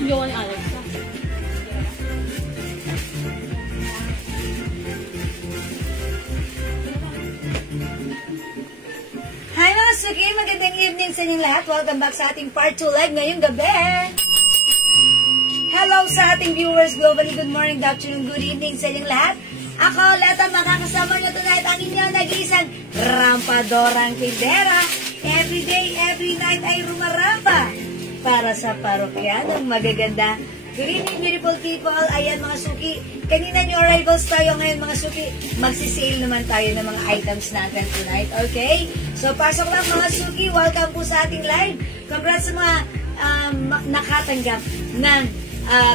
Jowa ni Alex. Hi mga Suki! Magandang evening sa inyong lahat. Welcome back sa ating part 2 live ngayong gabi. Hello sa ating viewers globally. Good morning, good afternoon, good evening sa inyong lahat. Ako, Leta, makakasama nyo tonight ang inyong nag-iisang rampadorang tindera. Every day, every night ay rumarampa para sa parokya ng magaganda. Good evening, beautiful people. Ayan mga Suki. Kanina new arrivals tayo ngayon mga Suki. Magsisale naman tayo ng mga items natin tonight. Okay? So, pasok lang mga Suki. Welcome po sa ating live. Congrats sa mga nakatanggap ng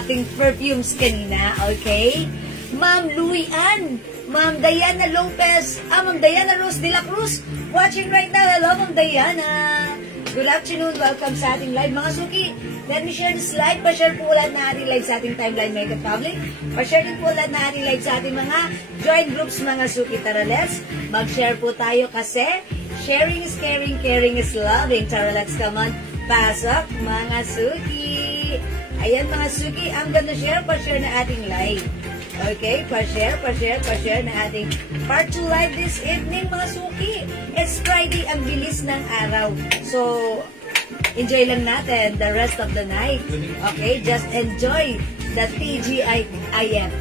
ating perfumes kanina. Okay? Ma'am Louie Ann, Ma'am Diana Lopez, Ma'am Diana Rose de la Cruz, watching right now. Hello, Ma'am Diana. Good afternoon. Welcome sa ating live. Mga Suki, let me share this live. Pa-share po ulit na ating live sa ating timeline, Mega Public. Pa-share din po ulit na ating live sa ating mga joint groups, mga Suki. Tara, let's mag-share po tayo kasi sharing is caring, caring is loving. Tara, let's come on. Pasok, mga Suki. Ayan, mga Suki, I'm gonna share. Pa-share na ating live. Okay, pa-share na ating part 2 live this evening, mga Suki. It's Friday, ang bilis ng araw. So, enjoy lang natin the rest of the night. Okay, just enjoy the TGIF.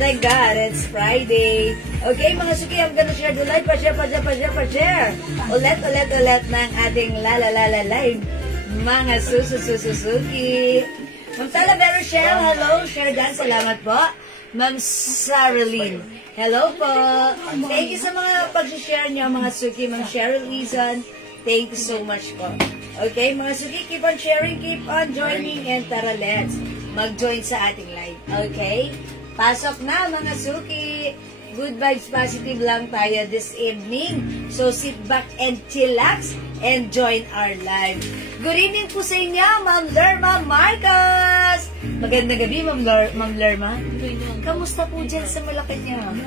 Thank God, it's Friday. Okay, mga Suki, I'm gonna share the live. Pa-share. Ulit ng ating live. Mga Suki. Ma'am Talavera Shell, hello. Share Dan, salamat po. Ma'am Saralyn, hello po. Thank you sa mga pag-share niyo, mga Suki. Ma'am Cheryl Izan, thank you so much po. Okay, mga Suki, keep on sharing, keep on joining, and tara, let's mag-join sa ating live. Okay? Pasok na, mga Suki. Good vibes, positive lang tayo this evening. So, sit back and chillax and join our live. Good evening po sa inyo, Ma'am Lerma Marcos. Magandang gabi, Ma'am Lerma. Kamusta po dyan sa Malacanang?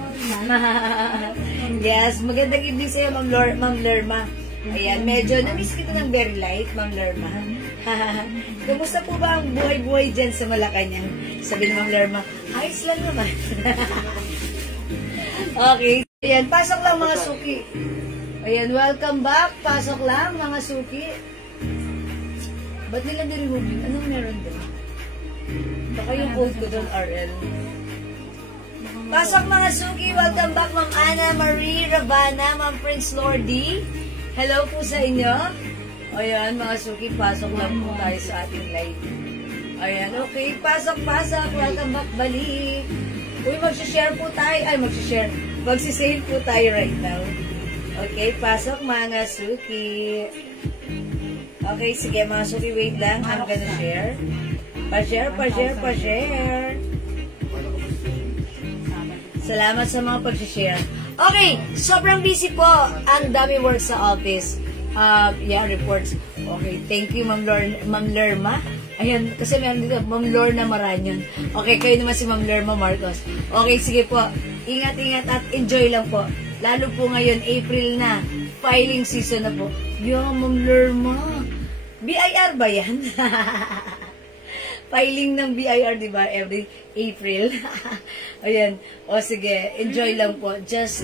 Yes, magandang evening sa iyo, Ma'am Lerma. Ayan, medyo na-miss kita ng very light, Ma'am Lerma. Kamusta po ba ang buhay-buhay dyan sa Malacanang? Sabi ni Ma'am Lerma, ayos lang naman. Okay, ayan, pasok lang mga Suki. Ayan, welcome back. Pasok lang mga Suki. Ba't nila niremove yun? Anong meron doon? Baka yung code ko doon, RL. Pasok mga Suki. Welcome back, Ma'am Ana Marie Ravana, Ma'am Prince Lordy. Hello po sa inyo. Ayan, mga Suki, pasok lang po tayo sa ating live. Ayan, okay. Pasok. Welcome back, balik. Uy, magsishare po tayo. Ay, magsisale po tayo right now. Okay, pasok mga Suki. Okay, sige mga Suki, wait lang. I'm gonna share. Pa-share. Salamat sa mga pag-share. Okay, sobrang busy po. Ang dami work sa office. Reports. Okay, thank you, Ma'am Lerma. Ayan, kasi meron dito, Ma'am Lorna Maranyon. Okay, kayo naman si Ma'am Lerma Marcos. Okay, sige po. Ingat at enjoy lang po. Lalo po ngayon, April na. Filing season na po. Ma'am Lerma. BIR ba yan? Filing ng BIR, di ba? Every April. Ayan. O sige, enjoy lang po. Just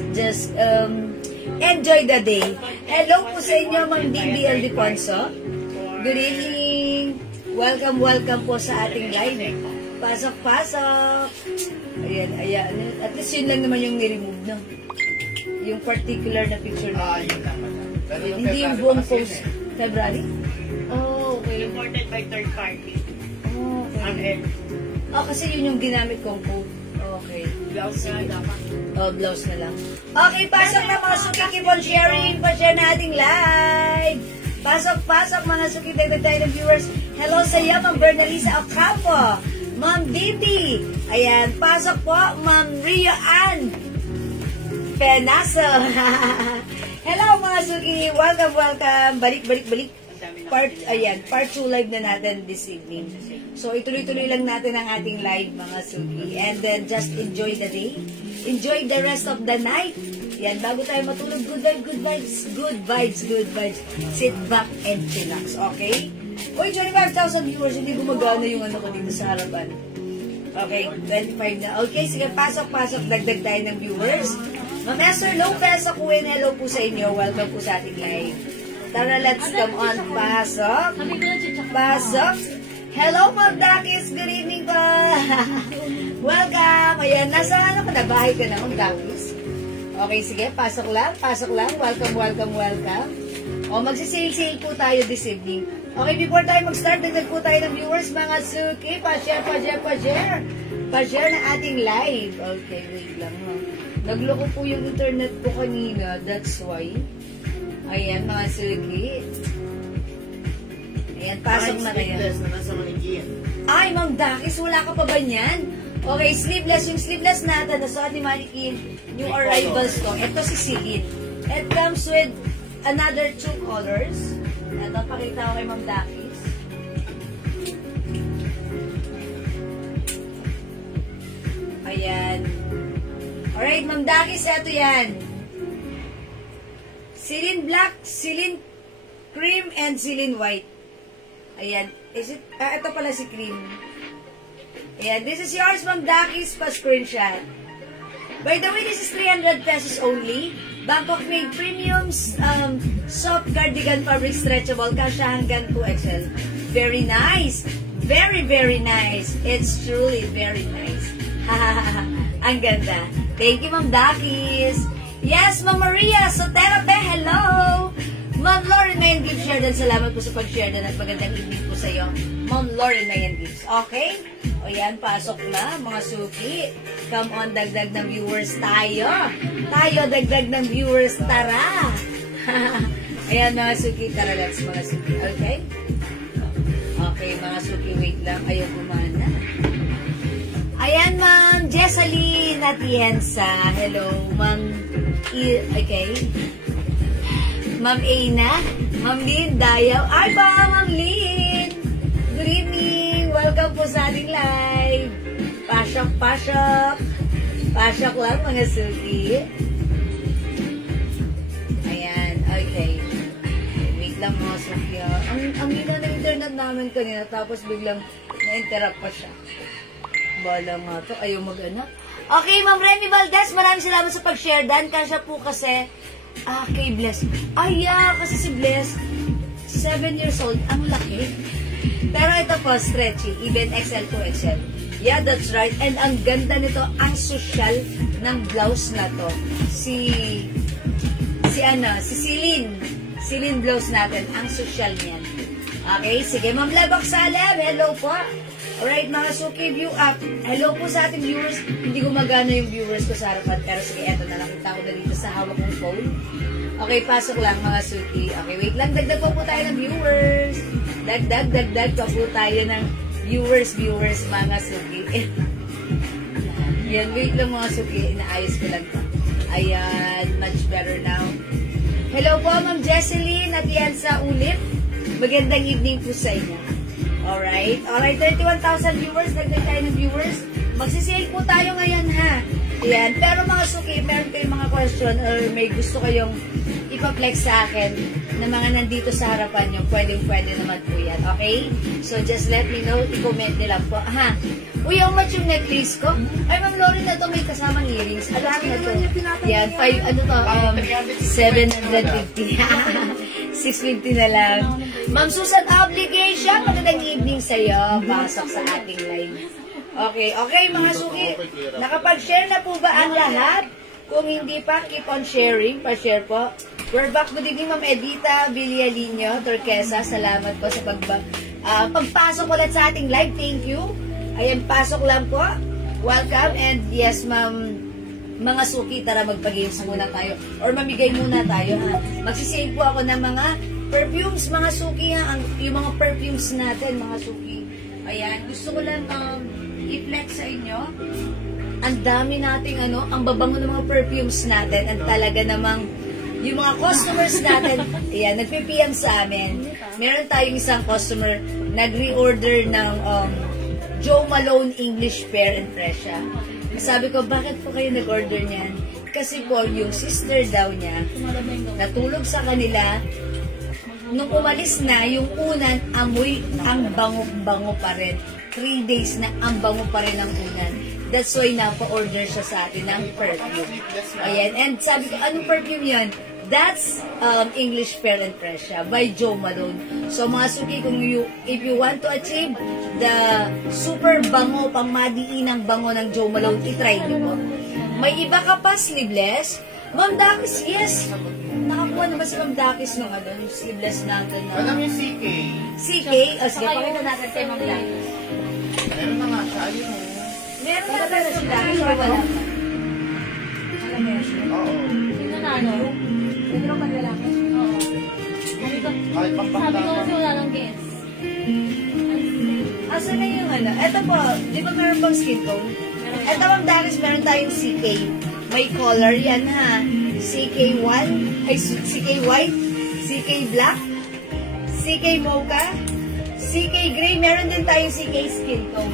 enjoy the day. Hello po sa inyo, Ma'am DBL Deponso. Good evening. Welcome po sa ating live. Pasok. Ayan. At least yun lang naman yung ni-remove, no? Yung particular na picture na. Hindi yung buong post. February? Oh, okay. Imported by third party. Oh, okay. Kasi yun yung ginamit kong code. Okay. Blouse na dapat. Blouse na lang. Okay, pasok na mga Suki. Keep on sharing. Pa-share na ating live. Pasok mga Suki, dagdag tayo ng viewers. Hello sa iyo, Ma'am Bernalisa Ocampo, Ma'am Didi. Ayan, pasok po, Ma'am Ria Ann Penaso. Hello mga Suki, welcome. Balik. Part 2 live na natin this evening. So, ituloy-tuloy lang natin ang ating live, mga Suki. And then, just enjoy the day. Enjoy the rest of the night. Yan, bago tayo matulog, good vibes. Sit back and relax, okay? Uy, 25,000 viewers, hindi gumagana yung ano ko dito sa harapan. Okay, 25 na. Okay, sige, pasok. Dagdag tayo ng viewers. Ma'am Esther Lopez, ako hello po sa inyo. Welcome po sa ating live. Tara, let's come on. Pasok. Hello, Ma'am Dakis. Good evening pa. Welcome. Ayan, nasa ano ka na? Bahay ka na, Ma'am Dakis. Okay, sige, pasok lang. Welcome. O, magsisale-sale po tayo this evening. Okay, before tayo mag-start, dagdag po tayo ng viewers, mga suki. Pa-share. Pa-share ng ating live. Okay, wait lang. Nagloko po yung internet ko kanina. That's why. Ayan, mga suki. Ayan, pasok na kayo. Ay, Ma'am Dakis, wala ka pa ba niyan? Okay, sleeveless. Yung sleeveless natin, nasuot ni Mannequin, new arrivals to. Ito si Celine. It comes with another 2 colors. Ito, pakita ko kay Ma'am Dakis. Ayan. Alright, Ma'am Dakis, ito yan. Celine Black, Celine Cream, and Celine White. Ayan. Ito pala si Cream. Ayan. This is yours, Ma'am Dakis, pa-screenshot. By the way, this is 300 pesos only. Bangkok made premiums, soft cardigan fabric stretchable, kasha hanggang 2XL. Very nice. Very, very nice. It's truly very nice. Ang ganda. Thank you, Ma'am Dakis. Yes, Ma'am Maria Soterape, hello! Ma'am Lauren Mayan Gibbs, share din. Salamat po sa pag-share din at magandang evening po sa iyo. Ma'am Lauren Mayan Gibbs. Okay? O yan, pasok na, mga suki. Come on, dagdag ng viewers tayo. Dagdag ng viewers, tara. Ayan, mga suki, tara, let's mga suki. Okay? Okay, mga suki, wait lang. Ayaw kumana. Ayan, Ma'am Jesseline Atienza. Hello, Ma'am. Okay. Ma'am Aina. Ma'am Lynn Dayaw. Ay ba, Ma'am Lynn. Good evening. Welcome po sa ating live. Pasok. Pasok lang, mga suki. Ayan, okay. Wait lang, mga suki. Ang hina ng internet namin kanina, tapos biglang na-interrupt pa siya. Bala nga to. Ayaw mag-anak. Okay, Ma'am Remy Valdez, maraming salamat sa pag-share dan. Kasya po kasi, kay Bless. Kasi si Bless, 7 years old, ang laki. Pero ito po, stretchy, even XL to XL. Yeah, that's right. And ang ganda nito, ang social ng blouse na to. Si Celine. Celine blouse natin, ang social niyan. Okay, sige, Ma'am Lebak Salem, hello po. Alright, mga suki, view up. Hello po sa ating viewers. Hindi gumagana yung viewers ko sa harapan. Pero sige, eto na, nakita ko na dito sa hawak kong phone. Okay, pasok lang, mga suki. Okay, wait lang. Dagdag po tayo ng viewers. Dagdag pa po tayo ng viewers, mga suki. Yan, wait lang, mga suki. Inaayos ko lang to. Ayan, much better now. Hello po, Ma'am Jesseline at yan sa ulit. Magandang evening po sa inyo. Alright, 31,000 viewers, dagdag tayo ng viewers. Magsisale po tayo ngayon, ha? Ayan, pero mga suki, meron kayong mga question or may gusto kayong ipa-flex sa akin na mga nandito sa harapan nyo, pwede naman po yan, okay? So, just let me know, i-comment nila po, ha? Uy, how much yung necklace ko? Ay, Ma'am Lauren na to, may kasamang earrings. Alam na to. Yan, 750. 650 na lang. Ma'am Susan Obligation, magandang evening sa'yo. Pasok sa ating live. Okay, mga suki. Nakapag-share na po ba ang lahat? Kung hindi pa, keep on sharing. Pa-share po. We're back. Good evening, Ma'am Edita Villalinho, Turquesa. Salamat po sa pagpasok ulit sa ating live. Thank you. Ayan, pasok lang po. Welcome. And yes, Ma'am, mga suki, tara magpa-games muna tayo. Or mamigay muna tayo, ha. Magsisave po ako ng mga perfumes, mga suki, ha. Yung mga perfumes natin, mga suki. Ayan, gusto ko lang i-flex sa inyo. Ang dami nating, ang babango ng mga perfumes natin. Ang talaga namang, yung mga customers natin, ayan, nagpipiyam sa amin. Meron tayong isang customer, nag-reorder ng Joe Malone English Pear and Fresha. Sabi ko, bakit po kayo nag-order niyan? Kasi po, yung sister daw niya, natulog sa kanila, nung umalis na, yung unan, amoy, ang bango-bango pa rin. 3 days na ang bango pa rin ang unan. That's why napa-order siya sa atin ng perfume. Ayan. And sabi ko, anong perfume yan? That's English Fair and Fresh by Jo Malone. So mga suki, if you want to achieve the super bango, pamadiinang bango ng Jo Malone, itry niyo po. May iba ka pa, sleeveless. Ma'am Dakis, yes. Nakakuha na ba si Ma'am Dakis ng yung sleeveless natin? Alam yung CK. CK? O sige, pakita natin kay Ma'am Dakis. Meron na nga siya. Ayun. Meron na ba si Dakis or wala? Alam mo yun siya? Oo. Sino na ano? Meron pa lalaki? Oo. Kahit Sabi ko pampakta. kasi wala nang guess. Asa na yung Ito po, di ba meron pang skin tone? Ito Ma'am Dakis, meron tayong CK. May color yan ha. CK1, ay CK white, CK black, CK mocha, CK gray, meron din tayong CK skin tone.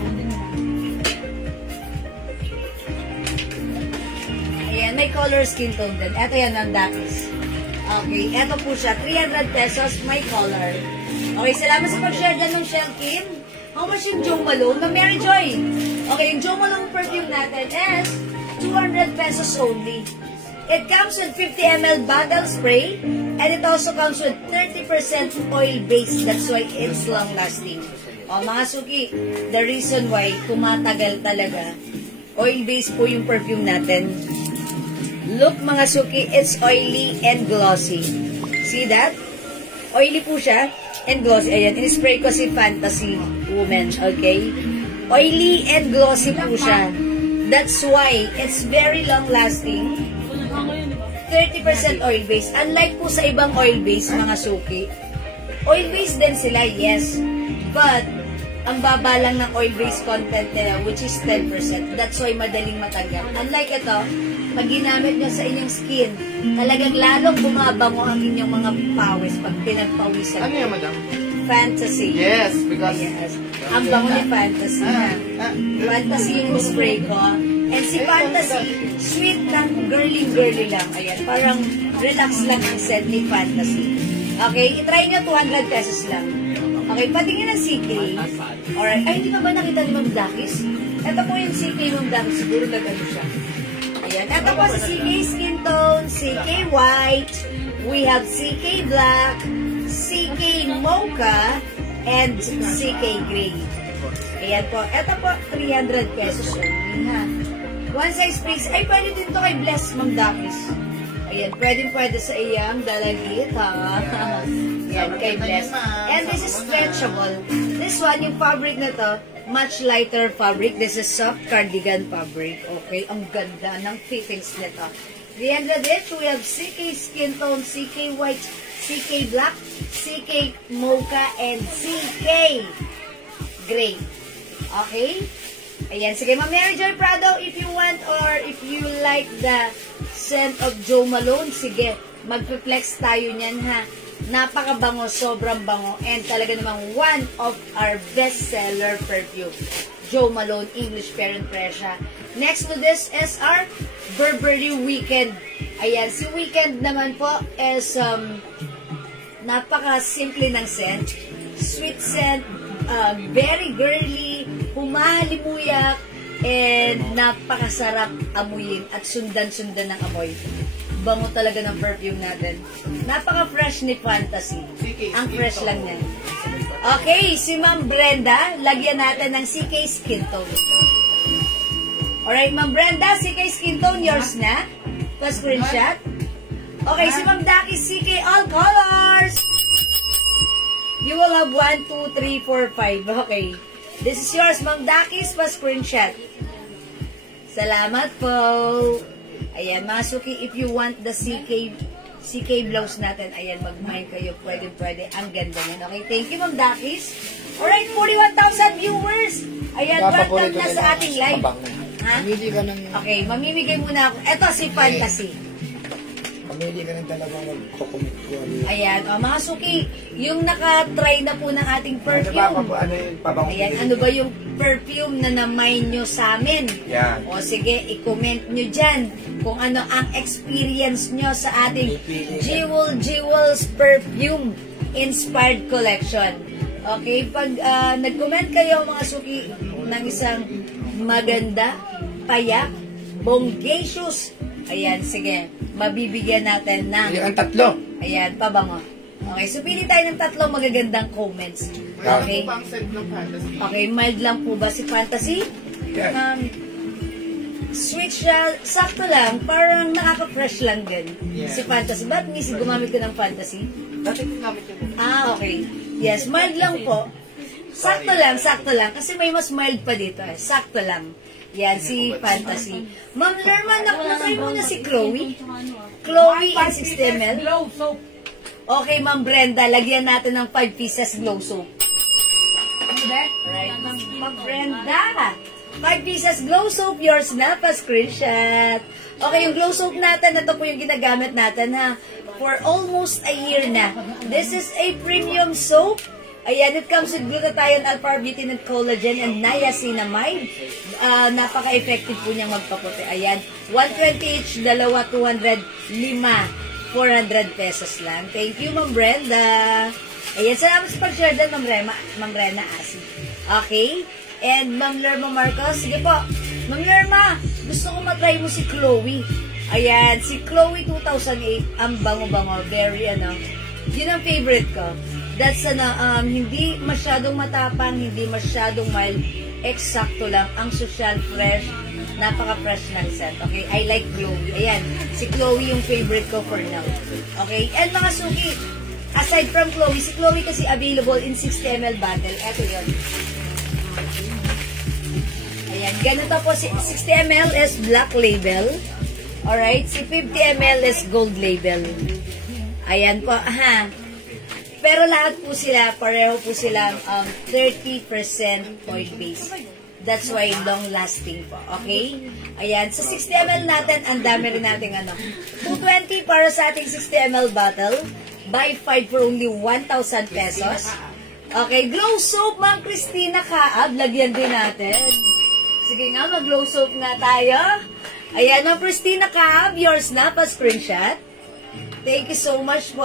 Ayan, may color skin tone din. Ito yan ang Dakis. Okay, ito po siya. 300 pesos, may color. Okay, salamat sa pag-share dyan ng Shelkin. How much yung Jo Malone? Na Mary Joy. Okay, yung Jo Malone perfume natin is 200 pesos only. It comes with 50 ml bottle spray and it also comes with 30% oil base. That's why it's long lasting. O mga suki, the reason why tumatagal talaga, oil base po yung perfume natin. Look mga suki, it's oily and glossy. See that? Oily po siya and glossy. Ayan, in-spray ko si Fantasy Woman, okay? Oily and glossy po siya. That's why it's very long-lasting. 30% oil-based. Unlike po sa ibang oil-based, mga suki. Oil-based din sila, yes. But, ang baba lang ng oil-based content nila, which is 10%. That's why madaling matanggap. Unlike ito, pag ginamit nyo sa inyong skin, talagang lalong bumabango ang inyong mga pawis pag pinagpawisan. Ano yan, madam? Fantasy. Yes, because... Yes. Ang bango ni Fantasy. Fantasy yung spray ko. And si Fantasy, sweet lang, girly-girly lang. Ayan, parang relax lang ang scent ni Fantasy. Okay, itry nyo 200 pesos lang. Okay, patingin ang CK. Alright, ay hindi pa ba nakita ni Ma'am Dakis? Ito po yung CK Ma'am Dakis, siguro nagano siya. Ayan, ito po sa CK Skin Tone, CK White, we have CK Black, CK Mocha, and CK Gray. Ayan po, ito po, 300 pesos only ha. One size fix, ay pwede din to kay Bless Ma'am Dakis. Ayan, pwede sa iyang dalagit ha. Ayan, kay Bless. And this is stretchable. This one, yung fabric na to, much lighter fabric. This is soft cardigan fabric. Okay, ang ganda ng fittings nito. The end of it, we have CK Skin Tone, CK White, CK Black, CK Mocha, and CK Gray. Okay? Ayan, sige Ma'am Mary Joy Prado, if you want or if you like the scent of Jo Malone, sige, magpe-flex tayo niyan ha. Napakabango, sobrang bango, and talaga namang one of our best-seller perfume. Jo Malone English Fair and Fresh. Next to this is our Burberry Weekend. Ayan, si Weekend naman po is napaka-simple ng scent. Sweet scent, very girly, humahalimuyak, and napakasarap amuyin at sundan-sundan ng amoy. Bango talaga ng perfume natin. Napaka-fresh ni Fantasy. Ang fresh lang niya. Okay, si Ma'am Brenda, lagyan natin ng CK Skin Tone. Alright, Ma'am Brenda, CK Skin Tone, yours na. Pa-screenshot. Okay, si Ma'am Dakis, CK All Colors. You will have 1, 2, 3, 4, 5. Okay. This is yours, Ma'am Dakis, pa-screenshot. Salamat po. Ayan, mga suki, if you want the CK blouse natin, ayan, mag-mine kayo. Pwede. Ang ganda yan. Okay, thank you, Ma'am Dakis. Alright, 41,000 viewers. Ayan, welcome na sa ating live. Ha? Mamili ka ng... Okay, mamimigay muna ako. Ito, si Fantasy. Mamili ka ng talagang magkukumit ko. Ayan, o mga suki, yung naka-try na po ng ating perfume. Ano yung pabango? Ayan, ano ba yung perfume na na-mine nyo sa amin? Yan. O sige, i-comment nyo dyan kung ano ang experience nyo sa ating Jewels Perfume inspired collection. Okay, pag nag-comment kayo mga suki ng isang maganda, payak, bonggacious, ayan, sige, mabibigyan natin ng, Yung ang tatlo. ayan, pabango. Okay, so pili tayo ng 3 magagandang comments. Okay? Ano po ba ang scent ng fantasy? Okay, mild lang po ba si Fantasy? Yan. Sweet siya, sakto lang, parang nakaka-fresh lang din. Yeah. Si Fantasy. Ba't misi gumamit ka ng Fantasy? Dati ginamit yun. Okay. Yes, mild lang po. Sakto lang. Kasi may mas mild pa dito eh. Sakto lang. Yan, si Fantasy. Ma'am Lerman, nakatry mo na si Chloe. Chloe and 60 ml. Okay, Ma'am Brenda, lagyan natin ng 5 pieces glow soap. Right. Ma'am Brenda, 5 pieces glow soap, yours na, pa-screenshot. Okay, yung glow soap natin, ito po yung ginagamit natin ha. For almost a year na. This is a premium soap. Ayan, it comes with glutathione, alpha-arbutin, and collagen, and niacinamide. Napaka-effective po niyang magpaputi. Ayan, 120 each, dalawa, 200, 5. 400 pesos lang. Thank you, Ma'am Brenda. Ayan, salamat sa pag-share din, Ma'am Rena Asi. Okay? And Ma'am Lerma Marcos, sige po. Ma'am Lerma, gusto ko matry mo si Chloe. Ayan, si Chloe 2008, ang bango-bango, very yun ang favorite ko. That's hindi masyadong matapang, hindi masyadong mild, eksakto lang, ang social, fresh, napaka-fresh ng scent. Okay, I like Chloe. Ayan, si Chloe yung favorite ko for now. Okay, and mga suki, aside from Chloe, si Chloe kasi available in 60 ml bottle. Eto yun. Ayan, ganito po, si 60 ml is black label. Alright, si 50 ml is gold label. Ayan po, Pero lahat po sila, pareho po silang 30% oil base. That's why long-lasting po. Okay? Ayan. Sa 60 ml natin, ang dami rin natin 220 para sa ating 60 ml bottle. Buy 5 for only 1,000 pesos. Okay. Glow soap, Ma'am Christina Kaab. Lagyan din natin. Sige nga, mag-glow soap nga tayo. Ayan, Ma'am Christina Kaab. Yours na, pa-screenshot. Thank you so much po.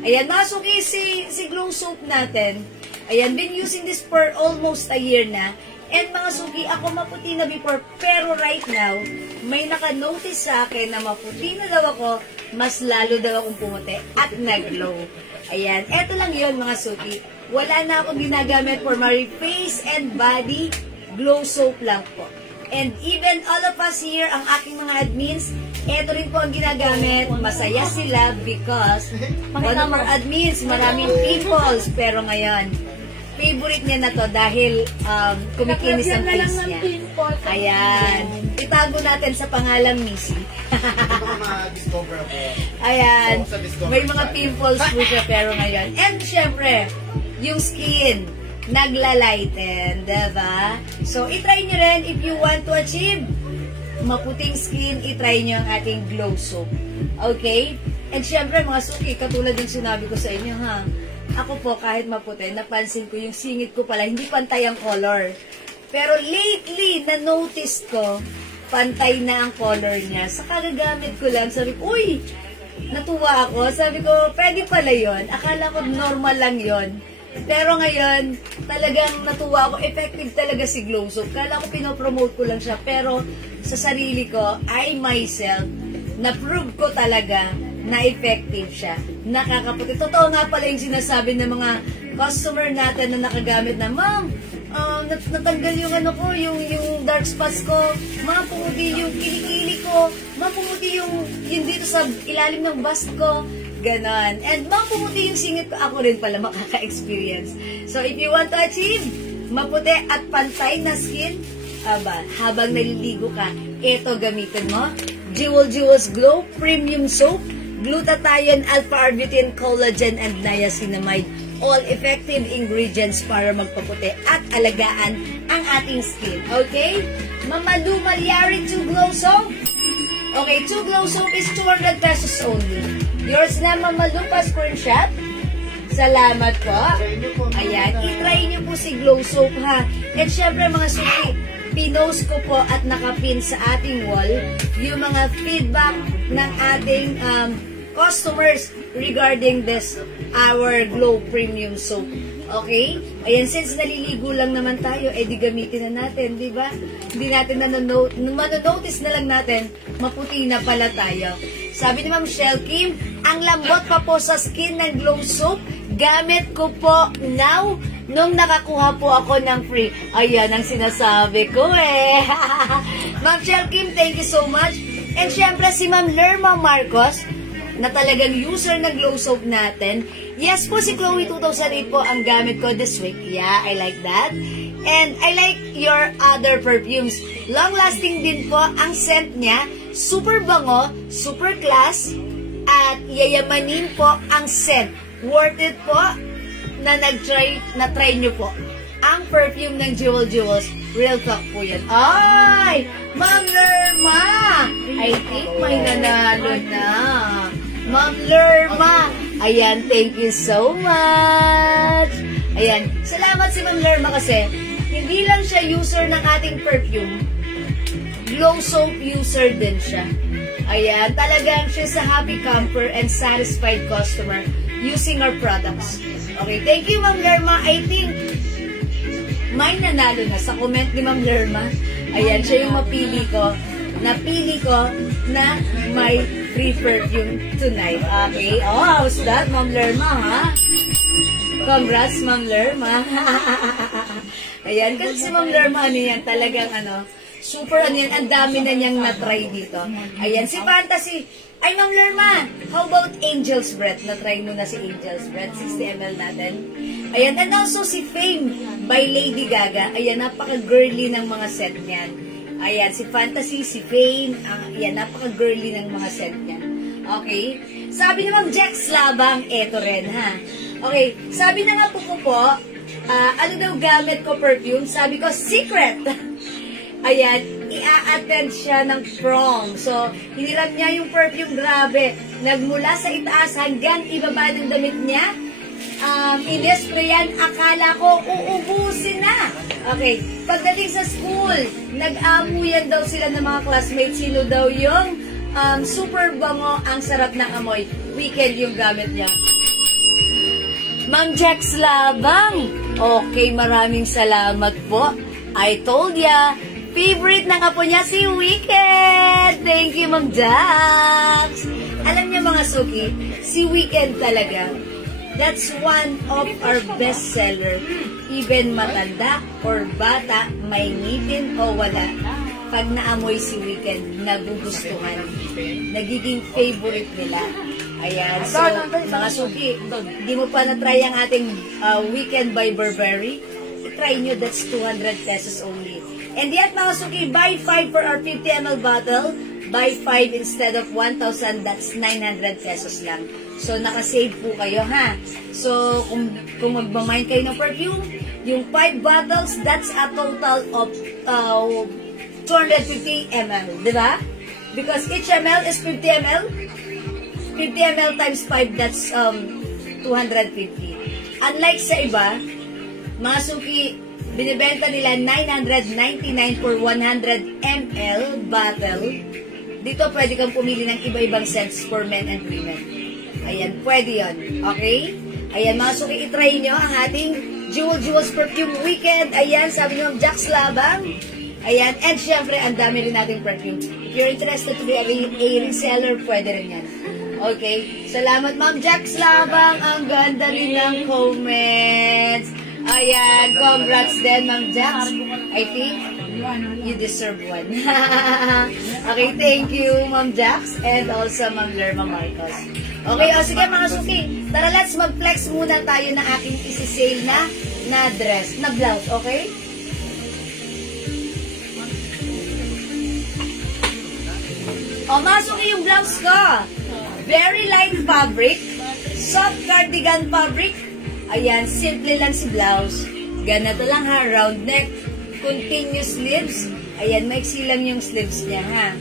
Ayan, masuki si glow soap natin. Ayan, been using this for almost a year na. And mga suki, ako maputi na before, pero right now, may naka-notice sa akin na maputi na daw ako, mas lalo daw akong pumuti at nag-glow. Ayan, eto lang yun mga suki. Wala na akong ginagamit for my face and body, glow soap lang po. And even all of us here, ang aking mga admins, eto rin po ang ginagamit. Masaya sila because one of our admins, maraming pimples, pero ngayon, favorite niya na to dahil kumikinis ang face niya. Ayan. Itago natin sa pangalang Missy. Ayan. May mga pimples po siya pero ngayon. And syempre, yung skin, nagla-lighten. Diba? So, itry nyo rin if you want to achieve maputing skin, itry nyo ang ating glow soap. Okay? And syempre, mga suki, katulad ng sinabi ko sa inyo, ako po, kahit maputi, napansin ko yung singit ko pala, hindi pantay ang color. Pero lately, na-notice ko, pantay na ang color niya. Sa kagagamit ko lang, sabi ko, uy, natuwa ako. Sabi ko, pwede pala yun. Akala ko normal lang yun. Pero ngayon, talagang natuwa ako. Effective talaga si Glow Soap. Kala ko pinopromote ko lang siya. Pero sa sarili ko, I myself, na-prove ko talaga na effective siya. Nakakaputi. Totoo nga pala yung sinasabi ng mga customer natin na nakagamit na, Ma'am, natanggal yung ko, yung dark spots ko, Ma'am, pumuti yung kilikili ko, Ma'am, pumuti yung dito sa ilalim ng bust ko, ganon. And Ma'am, pumuti yung singit ko, ako rin pala makaka-experience. So, if you want to achieve maputi at pantay na skin, habang naliligo ka, ito gamitin mo. Jewels Glow Premium Soap, glutathione, alpha-arbutin, collagen, and niacinamide. All effective ingredients para magpaputi at alagaan ang ating skin. Okay? Mama Lu Malyari 2 Glow Soap. Okay, 2 Glow Soap is 200 pesos only. Yours na, Mama Lu, pa screenshot. Salamat po. Ayan, itry niyo po si Glow Soap, ha. At syempre, mga suki, pinost ko po at nakapin sa ating wall yung mga feedback ng ating customers regarding this, our Glow Premium Soap. Okay? Ayan, since naliligo lang naman tayo, di gamitin na natin, di ba? Hindi natin manonotice na lang natin, maputi na pala tayo. Sabi ni Ma'am Shell Kim, ang lambot pa po sa skin ng Glow Soap, gamit ko po now, nung nakakuha po ako ng free. Ayan ang sinasabi ko Ma'am Shell Kim, thank you so much. And syempre si Ma'am Lerma Marcos, na talagang user ng Glow Soap natin. Yes po, si Chloe 2008 po ang gamit ko this week. Yeah, I like that. And I like your other perfumes. Long-lasting din po ang scent niya. Super bango, super class, at yayamanin po ang scent. Worth it po na na-try nyo po ang perfume ng Jewel Jewels. Real talk po yan. Ay! Ma'am Lerma! I think may nanalo na. Ma'am Lerma! Ayan, thank you so much! Ayan, salamat si Ma'am Lerma kasi hindi lang siya user ng ating perfume, Glow Soap user din siya. Ayan, talagang she's a happy camper and satisfied customer using our products. Okay, thank you Ma'am Lerma. I think may nanalo na sa comment ni Ma'am Lerma. Ayan, siya yung napili ko na may free perfume tonight. Okay, oh, how's that Ma'am Lerma, ha? Congrats Ma'am Lerma. Ayan, kasi si Ma'am Lerma, talagang super ang dami na niyang na-try dito. Ayan, si Fantasy. Ay, Ma'am Lerma, how about Angel's Breath? Na-try mo na si Angel's Breath, 60 ml natin. Ayan, and also si Fame by Lady Gaga. Ayan, napaka-girly ng mga scent niyan. Ayan, si Fantasy, si Fame. Ayan, napaka-girly ng mga scent niyan. Okay? Sabi ni Ma'am Jax Labang, eto rin, ha? Okay, sabi na nga po ano daw gamit ko perfume? Sabi ko, secret! Ayan, i-attend siya ng prom. So, hiniram niya yung perfume, grabe. Nagmula sa itaas hanggang ibaba ng damit niya. Inesprayan, akala ko uubusin na. Okay, pagdating sa school, nag-amuyan daw sila ng mga classmates. Sino daw yung super bango, ang sarap ng amoy. Weekend yung gamit niya. Ma'am Jax Labang. Okay, maraming salamat po. I told ya, favorite ng apo niya si Weekend. Thank you, Ma'am Jax. Alam niya mga suki, si Weekend talaga, that's one of our best seller. Even matanda or bata, may ngipin o wala, pag naamoy si Weekend, nagugustuhan. Nagiging favorite nila. Ayan, so mga suki, hindi mo pa na-try ang ating Weekend by Burberry, i-try nyo, that's 200 pesos only. And yet mga suki, buy 5 for our 50 ml bottle, buy 5 instead of 1,000, that's 900 pesos lang. So nakasave po kayo, ha? So kung magmamind kayo ng perfume, yung 5 bottles, that's a total of 250 ml, di ba? Because each ml is 50 ml. 50 ml times 5, that's 250. Unlike sa iba, mga suki, binibenta nila 999 for 100 ml bottle. Dito pwede kang pumili ng iba-ibang scents for men and women. Ayan, pwede yon. Okay? Ayan, mga suki, itry nyo ang ating Jewel Jewels Perfume Weekend. Ayan, sabi nyo, Jax Labang. Ayan, and syempre, ang dami rin nating perfume. If you're interested to be a reseller, pwede rin yan. Okay, salamat Ma'am Jax Labang. Ang ganda rin ng comments. Ayan, congrats din Ma'am Jax. I think you deserve one. Okay, thank you Ma'am Jax and also Ma'am Lerma Marcos. Okay, o sige mga suki, tara let's mag-flex muna tayo na aking isi-sale na dress, na blouse, okay? O, masok yung blouse ko. Very light fabric. Soft cardigan fabric. Ayan, simple lang si blouse. Ganito lang ha, round neck. Continuous sleeves. Ayan, maiksi lang yung sleeves niya ha.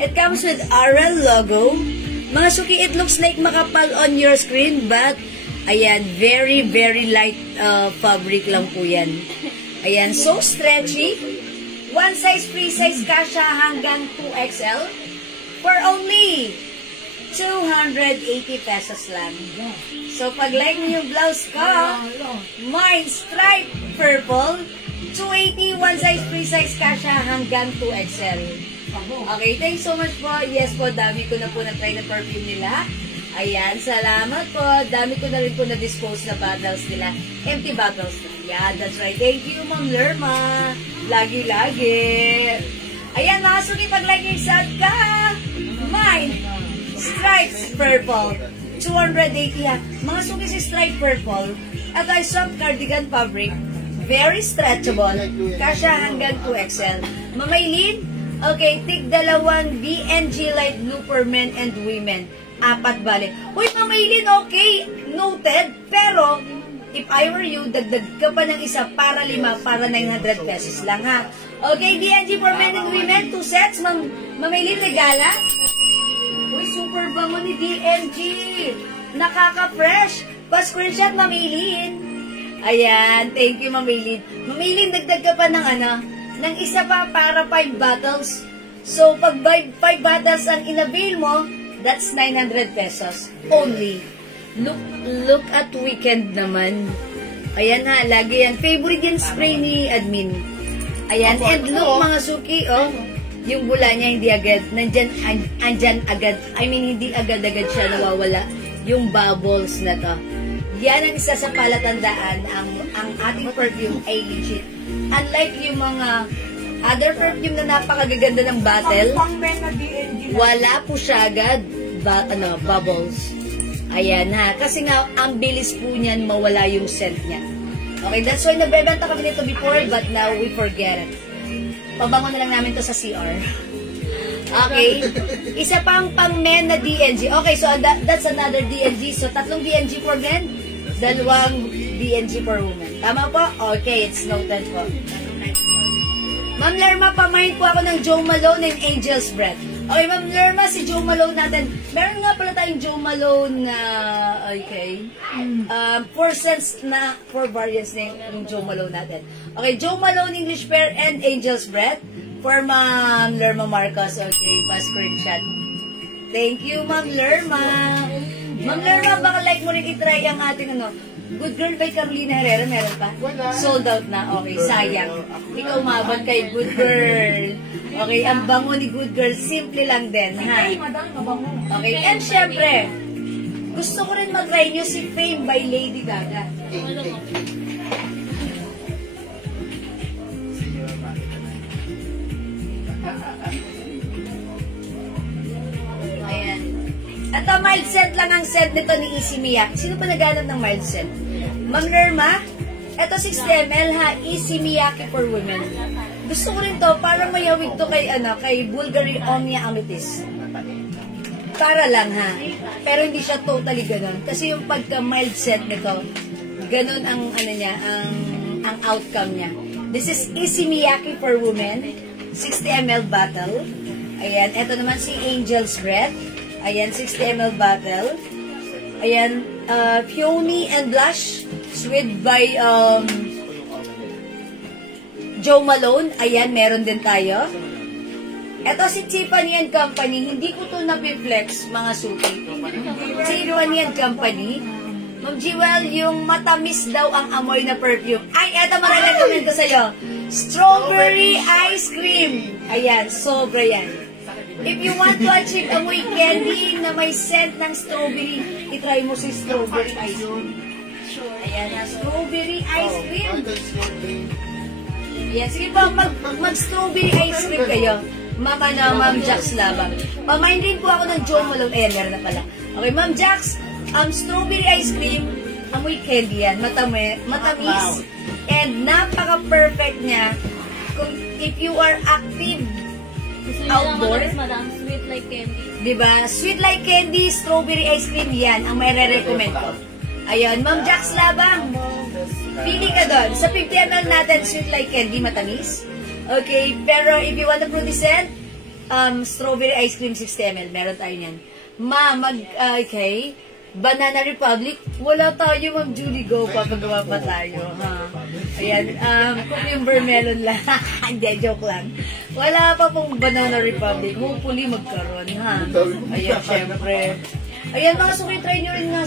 It comes with RL logo. Mga suki, it looks like makapal on your screen, but ayan, very, very light fabric lang po yan. Ayan, so stretchy. One size, free size kasha hanggang 2XL. For only 280 pesos lang. So, pag like mo yung blouse ko, mine stripe purple, 280, one size, free size kasha hanggang 2XL. Okay, thanks so much po. Yes po, dami ko na po na-try na perfume nila. Ayan, salamat po. Dami ko na rin po na-dispose na bottles nila. Empty bottles na. Yeah, that's right. Thank you, Ma'am Lerma. Lagi-lagi. Ayan, mga suki, pag-like yung sad ka. Mine, stripes purple. 280 ha. Mga suki si stripe purple. At ay soft cardigan fabric. Very stretchable. Kasha hanggang 2XL. Mamaylin, okay, tig dalawang BNG light blue for men and women. 4 bale. Uy, Mamaylin, okay, noted. Pero, if I were you, dagdag ka pa ng isa para 5 para 900 pesos lang ha. Okay, BNG for men and women, 2 sets. Mamaylin, regala. Uy, super bango ni BNG. Nakaka-fresh. Pa-screenshot, Mamaylin. Ayan, thank you, Mamaylin. Mamaylin, dagdag ka pa ng isa pa para 5 bottles. So, pag 5 bottles ang inavail mo, that's 900 pesos only. Look at weekend naman. Ayan ha, lagi yan. Favorite yan spray ni admin. Ayan, and look mga suki, oh. Yung bula niya hindi agad, andyan agad. I mean, hindi agad-agad siya nawawala. Yung bubbles na to. Yan ang isa sa palatandaan, ang ating perfume ay legit. Unlike yung mga other perfume na napakagaganda ng bottle, wala po siya agad bubbles. Ayan ha. Kasi nga, ang bilis po niyan mawala yung scent niya. Okay, that's why nagbebenta kami nito before, but now we forget it. Pabango na lang namin to sa CR. Okay? Isa pang men na DNG. Okay, so that's another DNG. So, 3 DNG for men, 2 DNG for women. Tama po? Okay, it's noted po. Ma'am Lerma, pamain po ako ng Joe Malone and Angel's Breath. Okay, Ma'am Lerma, si Joe Malone natin. Meron nga pala tayong Joe Malone na, okay, 4 cents na, 4 variants na yung Joe Malone natin. Okay, Joe Malone English Pear and Angel's Breath for Ma'am Lerma Marcos. Okay, pa-screenshot. Thank you, Ma'am Lerma. Ma'am Lerma, baka like mo rin itry ang ating Good Girl by Carolina Herrera, meron pa? Sold out na. Okay, sayang. Ikaw umabot kay Good Girl. Okay, ang bango ni Good Girl, simple lang din, ha? Okay, and syempre, gusto ko rin mag-try nyo si Fame by Lady Gaga. Ayan. Ito, mild scent lang ang scent nito ni Easy Miyake. Sino pa naghanap ng mild scent? Ma'am Lerma, ito 60 ml ha, Easy Miyake for women. Gusto ko rin to, para mayawig to kay Bulgari Omnia Amethyst. Para lang ha. Pero hindi siya totally ganun. Kasi yung pagka-mild scent nito, ganun ang niya, ang outcome niya. This is Easy Miyake for women, 60 ml bottle. Ayan, ito naman si Angel's Breath. Ayan, 60 ml bottle. Ayan, Peony and Blush, sweet by Joe Malone. Ayan, meron din tayo. Ito si Tiffany & Company. Hindi ko to na-flex, mga suki. Tiffany & Company. Ma'am Jewel, yung matamis daw ang amoy na perfume. Ay, eto marirecommend ko sa'yo. Strawberry ice cream. Ayan, sobra yan. If you want to achieve amoy candy na may scent ng strawberry, itry mo si strawberry ice cream. Ayan na, strawberry ice cream. Ayan, sige po, mag-strawberry ice cream kayo. Ma'am Jax Labang. Pamain din po ako ng Joe Malone. Ayan, meron na pala. Okay, Ma'am Jax, strawberry ice cream, amoy candy yan. Matamis. And napaka-perfect niya. If you are active outdoor, sweet like candy. Diba? Sweet like candy, strawberry ice cream, yan ang may re-recommend ko. Ayun, Ma'am Jax Labang. Pili ka doon. Sa 50 ml natin, sweet like candy, matamis. Okay, pero if you want the fruity scent, strawberry ice cream 60 ml, meron tayo yan. Okay. Banana Republic, wala tayo, Ma'am Julie. Go, papagawa pa tayo. Ha? Ayan, cucumber melon lang. Hindi, joke lang. Wala pa pong Banana Republic. Hopefully, magkaroon, ha? Ayan, syempre. Ayan, mga suki, try nyo rin nga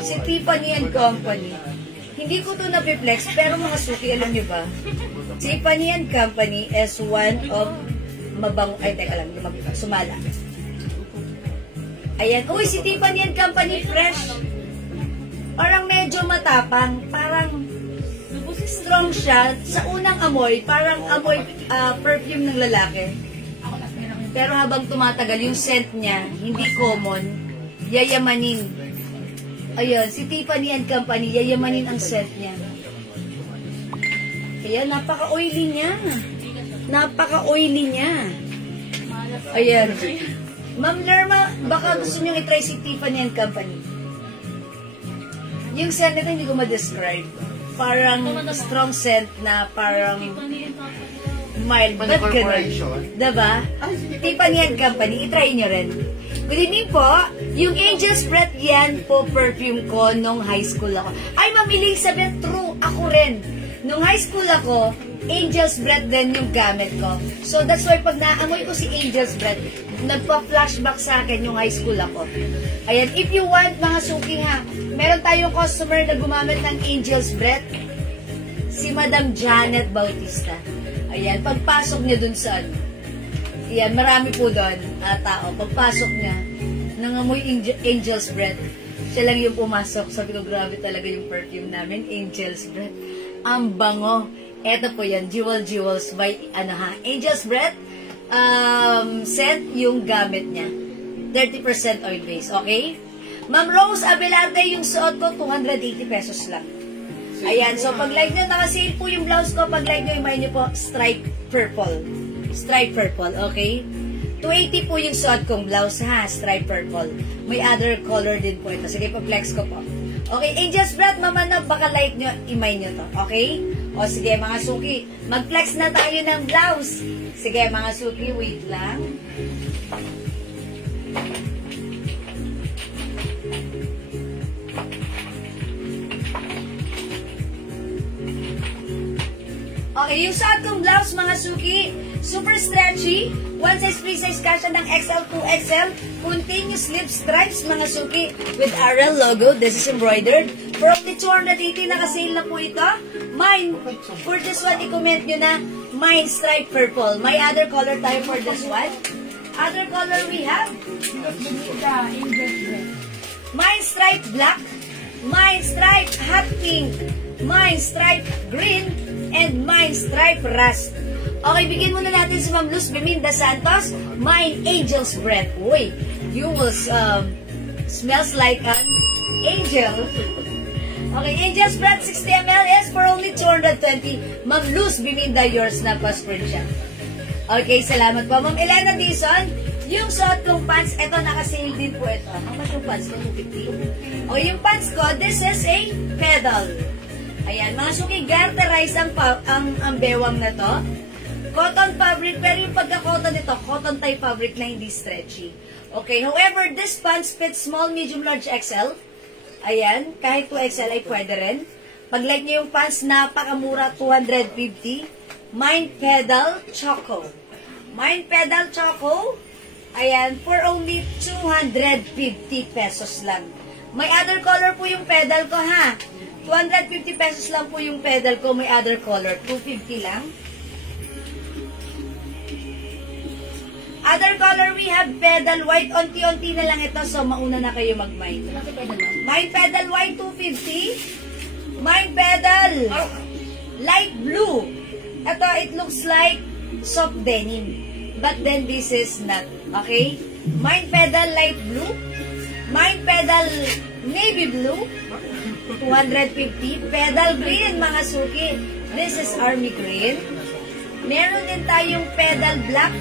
si Tiffany & Company. Hindi ko to napiplex, pero mga suki, alam nyo ba? Tiffany & Company is one of mabango, ay, teka lang, sumala. Ayan. Uy, si Tiffany & Company fresh. Parang medyo matapang. Parang strong siya. Sa unang amoy, parang amoy perfume ng lalaki. Pero habang tumatagal, yung scent niya, hindi common, yayamanin. Ayan, si Tiffany & Company, yayamanin ang scent niya. Ayan, napaka-oily niya. Napaka-oily niya. Ayan. Ma'am Lerma, baka gusto nyo i-try si Tiffany & Company. Yung scent nito hindi ko ma-describe. Parang strong scent na parang mild. Ba't ganun? Diba? Tiffany & Company, i-try nyo rin. Good evening po. Yung Angel's Breath yan po perfume ko nung high school ako. Ay, Ma'am Elizabeth, true. Ako rin. Nung high school ako, Angel's Breath din yung gamit ko. So, that's why pag naamoy ko si Angel's Breath, nagpa-flashback sa akin yung high school ako. Ayan, if you want, mga suki ha, meron tayong customer na gumamit ng Angel's Breath, si Madam Janet Bautista. Ayan, pagpasok niya dun sa ayan, marami po doon tao. Pagpasok niya, nangamoy Angel's Breath. Siya lang yung pumasok. Sabi ko, grabe talaga yung perfume namin, Angel's Breath. Ang bango. Eto po yan, Jewels by, Angel's Breath. Scent yung gamit niya. 30% oil base, okay? Ma'am Rose Abelarde, yung suot ko, 280 pesos lang. Ayan, so pag like nyo, nakasale po yung blouse ko. Pag like nyo, imayin nyo po, stripe purple. Stripe purple, okay? 280 po yung suot kong blouse, ha? Stripe purple. May other color din po ito. Sige, pa-flex ko po. Okay, Angel's Breath, mama na, baka like nyo, imay nyo to, okay? O sige, mga suki, mag-flex na tayo ng blouse. Sige, mga suki, wait lang. Okay, yung suot kong blouse, mga suki, super stretchy. One size, free size kasha ng XL to XL. Continuous slip stripes, mga suki, with RL logo. This is embroidered. For only 280, nakasale na po ito. Mine, for this one, i-comment nyo na, mine stripe purple. May other color tayo for this one. Other color we have, mine stripe black, mine stripe hot pink, mine stripe green, and mine stripe rust. Okay, bigyan muna natin si Ma'am Luz Beminda Santos. Mine Angel's Breath. Uy, you will smells like an angel. Okay, Angel's Breath 60 ml is for only 220. Ma'am Luz Beminda, yours na pa-screenshot. Okay, salamat po. Ma'am Elena Dizon, yung suot kong pants, eto nakasale din po ito. How much yung pants ko? 250. O, yung pants ko, this is a pedal. Ayan, mga suki, garterize ang bewang na to. Cotton fabric, pero yung pagka-cotton nito, cotton type fabric na hindi stretchy. Okay, however, this pants fits small, medium, large, XL. Ayan, kahit 2XL ay pwede rin. Pag-like nyo yung pants, napakamura, 250. Mind Pedal Choco. Mind Pedal Choco, ayan, for only 250 pesos lang. May other color po yung pedal ko, ha? 250 pesos lang po yung pedal ko, may other color, 250 lang. Other color, we have pedal white. Onti-onti na lang ito, so mauna na kayo mag-mind. Mind pedal white, 250. Mind pedal light blue. Ito, it looks like soft denim. But then, this is not. Okay? Mind pedal light blue. Mind pedal navy blue. 250. Pedal green, mga suki. This is army green. Meron din tayong pedal black.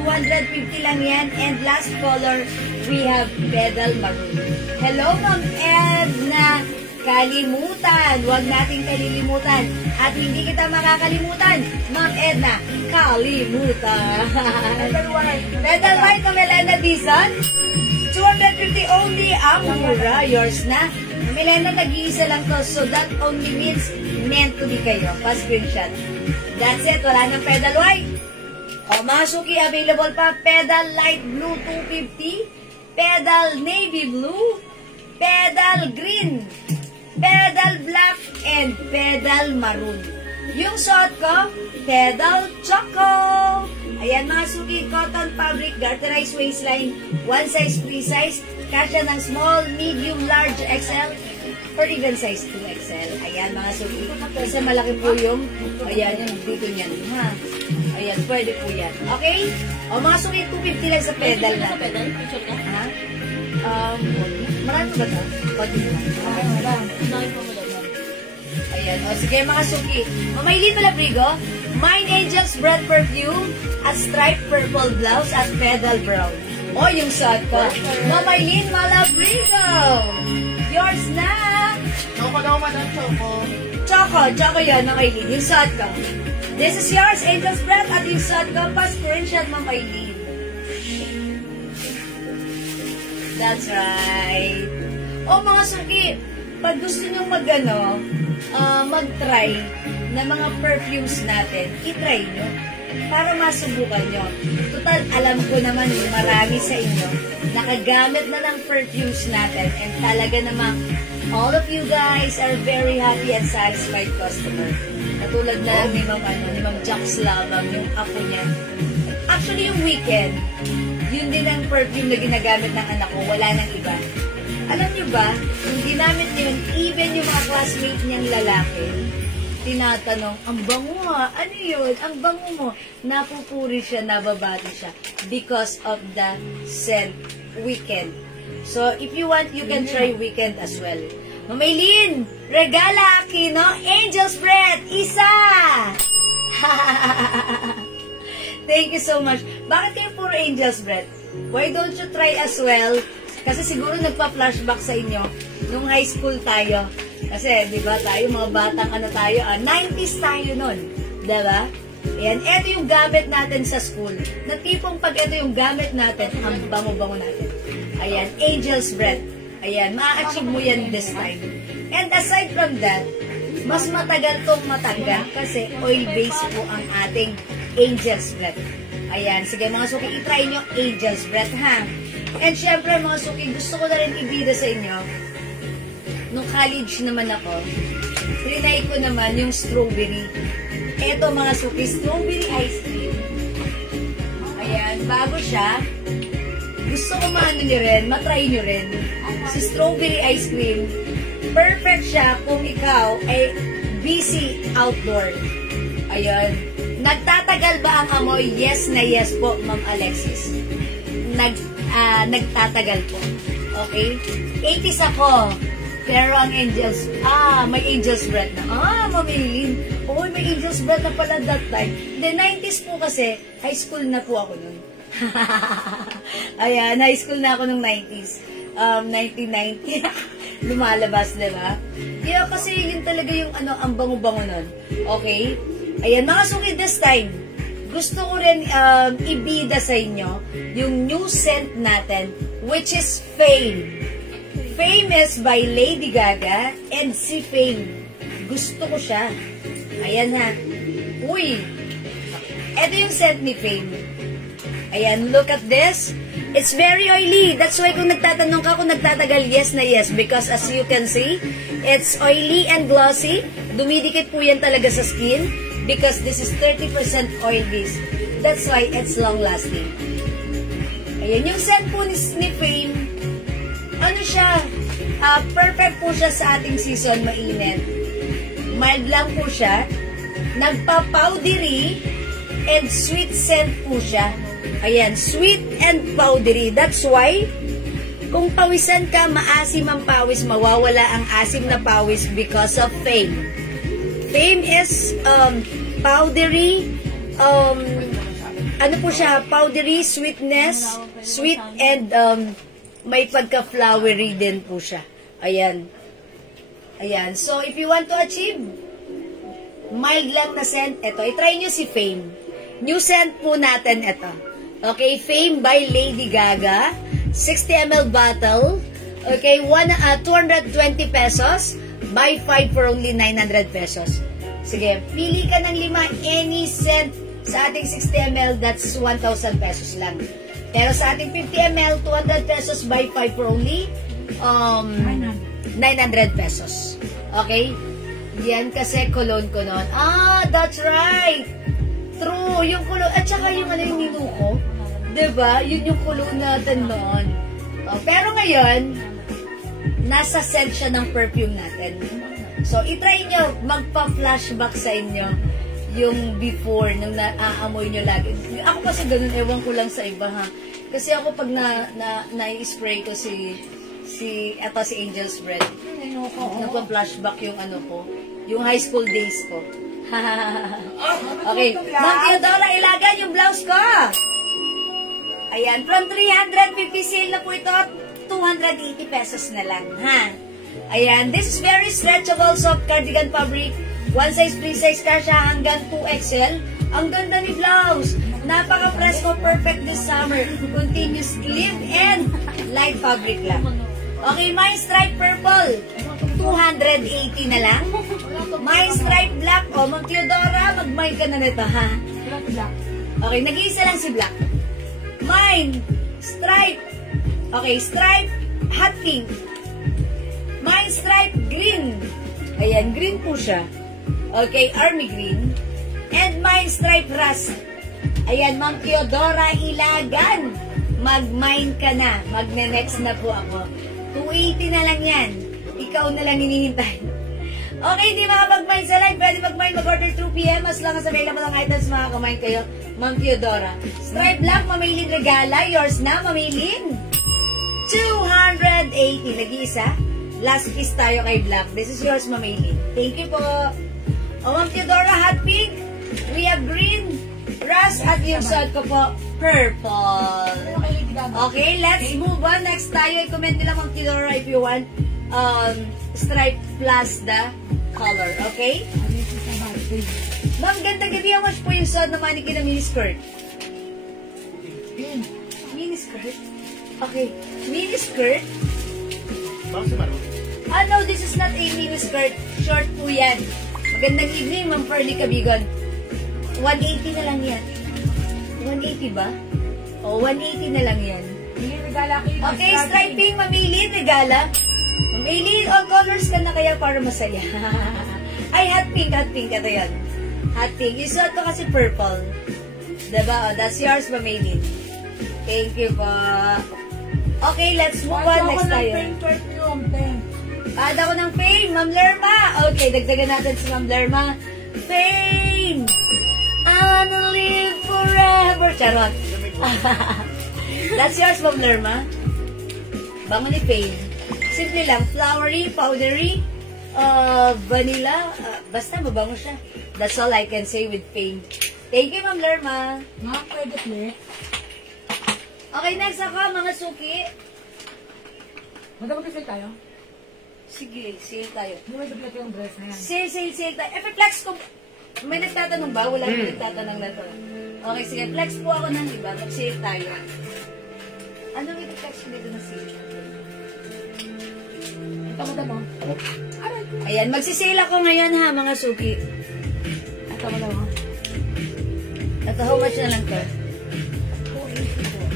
250 lang yan. And last color, we have pedal maroon. Hello, Ma'am Edna. Kalimutan. Huwag nating kalilimutan. At hindi kita makakalimutan. Ma'am Edna, kalimutan. Pedal white ng Elena Dizon. 250 only ang mura. Yours na. Milena, nag-iisa lang to. So that only means meant to be kayo. Pa-screenshot. That's it. Wala ng pedal white. O, mga suki, available pa. Pedal light blue 250. Pedal navy blue. Pedal green. Pedal black. And pedal maroon. Yung suot ko, pedal choco. Ayan mga suki, cotton fabric, garterized waistline, one size, free size, kasya ng small, medium, large, XL, or even size 2XL. Ayan mga suki, kasi malaki po yung, ayan yung dito niyan, ha? Ayan, pwede po yan. Okay? O mga suki, 250 lang sa pedal na. Ha? Marami ba ito? Pwede mo lang. Ayan. O, sige mga suki. Mamailin Malabrigo, Mine Angel's Breath Perfume at striped purple blouse at pedal brown. O, yung suot ko. Mamailin Malabrigo. Yours na. Choco daw, Madam Choco. Choco yan, Mamailin. Yung suot ko. This is yours, Angel's Breath, at yung suot ko, pa-screenshot, Mamailin. That's right. O, mga suki, pag gusto nyo mag-try na mga perfumes natin, itry nyo para masubukan nyo. Total, alam ko naman marami sa inyo nakagamit na ng perfumes natin and talaga namang all of you guys are very happy and satisfied customer. Katulad na lang ni Ma'am Jax Lamang, yung apo niya. Actually, yung Weekend, yun din ang perfume na ginagamit ng anak ko, wala nang iba. Alam niyo ba, yung ginamit niyo yun, even yung mga classmate niyang lalaki, tinatanong, ang bango ha, ano yun? Ang bango mo. Napupuri siya, nababati siya because of the scent Weekend. So, if you want, you can try Weekend as well. Mamaylin, regala Aquino, Angel's Breath, isa! Thank you so much. Bakit kayo puro Angel's Breath? Why don't you try as well? Kasi siguro nagpa-flashback sa inyo nung high school tayo. Kasi, di ba, tayo, mga batang 90s tayo nun. Di ba? Ayan, ito yung gamit natin sa school. Na tipong pag ito yung gamit natin, ang bango-bango natin. Ayan, Angel's Breath. Ayan, ma-achieve mo yan this time. And aside from that, mas matagal tong matangga kasi oil-based po ang ating Angel's Breath. Ayan, sige mga suki, itry nyo Angel's Breath, ha? And syempre mga suki, gusto ko na rin ibida sa inyo, nung college naman ako, trinay ko naman yung strawberry. Eto mga suki, strawberry ice cream. Ayan, bago siya, gusto ko maano nyo rin, matry nyo rin. Si strawberry ice cream, perfect siya kung ikaw ay busy outdoor. Ayan. Nagtatagal ba ang amoy? Yes na yes po, Ma'am Alexis. Nagtatagal po. Okay? 80s ako. Pero ang Angel's, may Angel's Breath na. Mamilin. Oh, may Angel's Breath na pala that time. The 90s po kasi, high school na po ako nun. Ayan, high school na ako nung 90s. 1990. Lumalabas, diba? Yeah, kasi yun talaga yung ang bango-bango nun. Okay? Ayan, mga suki, this time, gusto ko rin ibida sa inyo yung new scent natin, which is Fame. Fame is by Lady Gaga and si Fame. Gusto ko siya. Ayan ha. Uy! Ito yung scent ni Fame. Ayan, look at this. It's very oily. That's why kung nagtatanong ka kung nagtatagal, yes na yes. Because as you can see, it's oily and glossy. Dumidikit po yan talaga sa skin. Because this is 30% oil-based. That's why it's long-lasting. Ayan, yung scent po ni Fame, ano siya, perfect po siya sa ating season, mainit. Mild lang po siya. Nagpa-powdery and sweet scent po siya. Ayan, sweet and powdery. That's why, kung pawisan ka, maasim ang pawis, mawawala ang asim na pawis because of Fame. Fame is powdery, ano po siya, powdery, sweetness, sweet and may pagka-flowery din po siya. Ayan. Ayan. So, if you want to achieve mild lang na scent, ito, itry nyo si Fame. New scent po natin ito. Okay, Fame by Lady Gaga. 60 ml bottle. Okay, 220 pesos. Buy 5 for only 900 pesos. Sige, pili ka ng 5, any cent sa ating 60 ml, that's 1,000 pesos lang. Pero sa ating 50 ml, 200 pesos, buy 5 for only 900 pesos. Okay? Yan kasi cologne ko noon. Ah, that's right! True, yung cologne, at saka yung ano yung ninuko. Diba? Yun yung cologne natin noon. Pero ngayon, nasa scent siya ng perfume natin. So, itry nyo, magpa-flashback sa inyo yung before, nung naaamoy nyo lagi. Ako kasi ganun, ewan ko lang sa iba ha. Kasi ako pag na-spray ko si Angel's Breath, nagpa-flashback yung ano ko, yung high school days ko. Okay, Ma'am Theodora, ilagan yung blouse ko! Ayan, from 350 sale na po ito, 280 pesos na lang, ha? Ayan, this is very stretchable soft cardigan fabric. One size, free size ka siya hanggang 2XL. Ang ganda ni blouse. Napaka-presko, perfect this summer. Continuous clean and light fabric lang. Okay, my stripe purple, 280 na lang. My stripe black, Ma'am Theodora, mag-mine ka na nito, ha? Okay, nag-iisa lang si black. Mine, stripe, okay, stripe hot pink. Mine stripe green. Ayan, green po siya. Okay, army green. And mine stripe rust. Ayan, Ma'am Theodora, ilagan. Mag-mine ka na. Magne-next na po ako. 280 na lang yan. Ikaw na lang hinihintay. Okay, hindi makapag-mine sa live. Pwede mag-mine, mag-order through PM. As long as available ang items, makaka-mine kayo. Ma'am Theodora. Stripe black, Mamaylin Regala. Yours na, Mamaylin. 280. Nag-iisa. Last piece tayo kay black. This is yours, Mamaylin. Thank you po. Ma'am Theodora, hot pink. We have green, rust, at yung suot ko po, purple. Okay, let's move on. Next tayo, i-comment nila Ma'am Theodora if you want stripe plus the color. Okay? Ma'am, ganda gabi. How much po yung suot na mannequin na miniskirt? Miniskirt? Okay. Miniskirt? No, this is not a miniskirt. Short po yan. Magandang evening, Ma'am Pearly Cabigon. 180 na lang yan. 180 ba? 180 na lang yan. Okay, striping, Mamaylin, regala. Mamaylin, all colors ka na kaya para masaya. Ay, hot pink. Ito yan. Hot pink. Yung suot ko kasi purple. Diba? That's yours, Mamaylin. Thank you po. Okay, let's move on. Next tayo. Add ako ng fame, Ma'am Lerma. Okay, dagdagan natin si Ma'am Lerma. Fame! I'll live forever. Charot. That's yours, Ma'am Lerma. Bango ni Fame. Simple lang. Flowery, powdery, vanilla. Basta mabango siya. That's all I can say with Fame. Thank you, Ma'am Lerma. Okay, next ako, mga suki. Magkakapit tayo? Sige, sale tayo. Hindi mo duplicate yung dress na yan. Sale tayo. Flex ko. May nagtatanong ba? Wala nang nagtatanong na to. Okay, sige. Flex po ako ng iba. Mag-sale tayo. Anong i-flex ko dito na sale? Ito mo mo. Ayan, magsisale ako ngayon ha, mga suki. Ito mo mo. Ito, how much na lang to?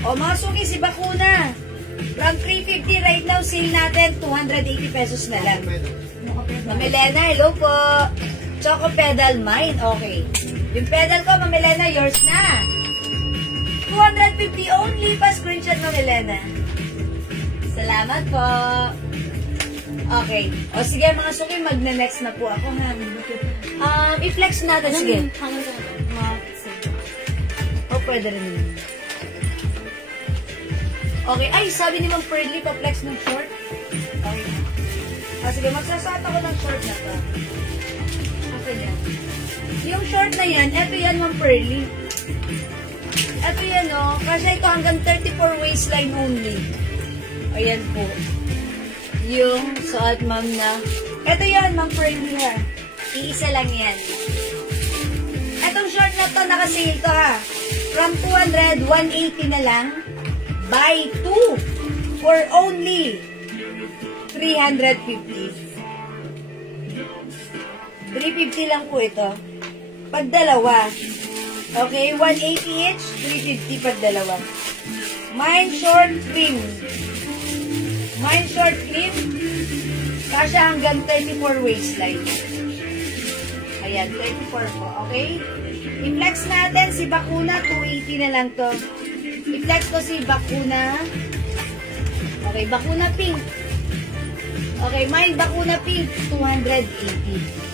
O, mga suki, si Bakuna. From 350 right now, sale natin, 280 pesos na lang. Ma'am Elena, hello po. Choco pedal, mine. Okay. Yung pedal ko, Ma'am Elena, yours na. 250 only pa screenshot, Ma'am Elena. Salamat po. Okay. O sige, mga suki, magna-next na po ako, ha. I-flex natin, sige. O, pwede rin yun. Okay. Ay, sabi ni Ma'am Pearly, pa-flex ng short. Okay. Sige, magsasot ako ng short na to. Okay yan. Yung short na yan, eto yan, Ma'am Pearly. Eto yan, oh. Kasi ito hanggang 34 waistline only. Ayan po. Yung suot, ma'am, na. Eto yan, Ma'am Pearly, ha. Iisa lang yan. Etong short na to, nakasale to, ha. From 200, 180 na lang. Buy 2 for only 350. 350 lang po ito. Pag dalawa. Okay, 180 each, 350 pag dalawa. Mine short cream. Mine short cream. Kasya hanggang 34 waistline. Ayan, 34 po. Okay? I-flex natin si Bakuna. 280 na lang to. I-flex ko si Bakuna. Okay, Bakuna pink. Okay, mine Bakuna pink. 280.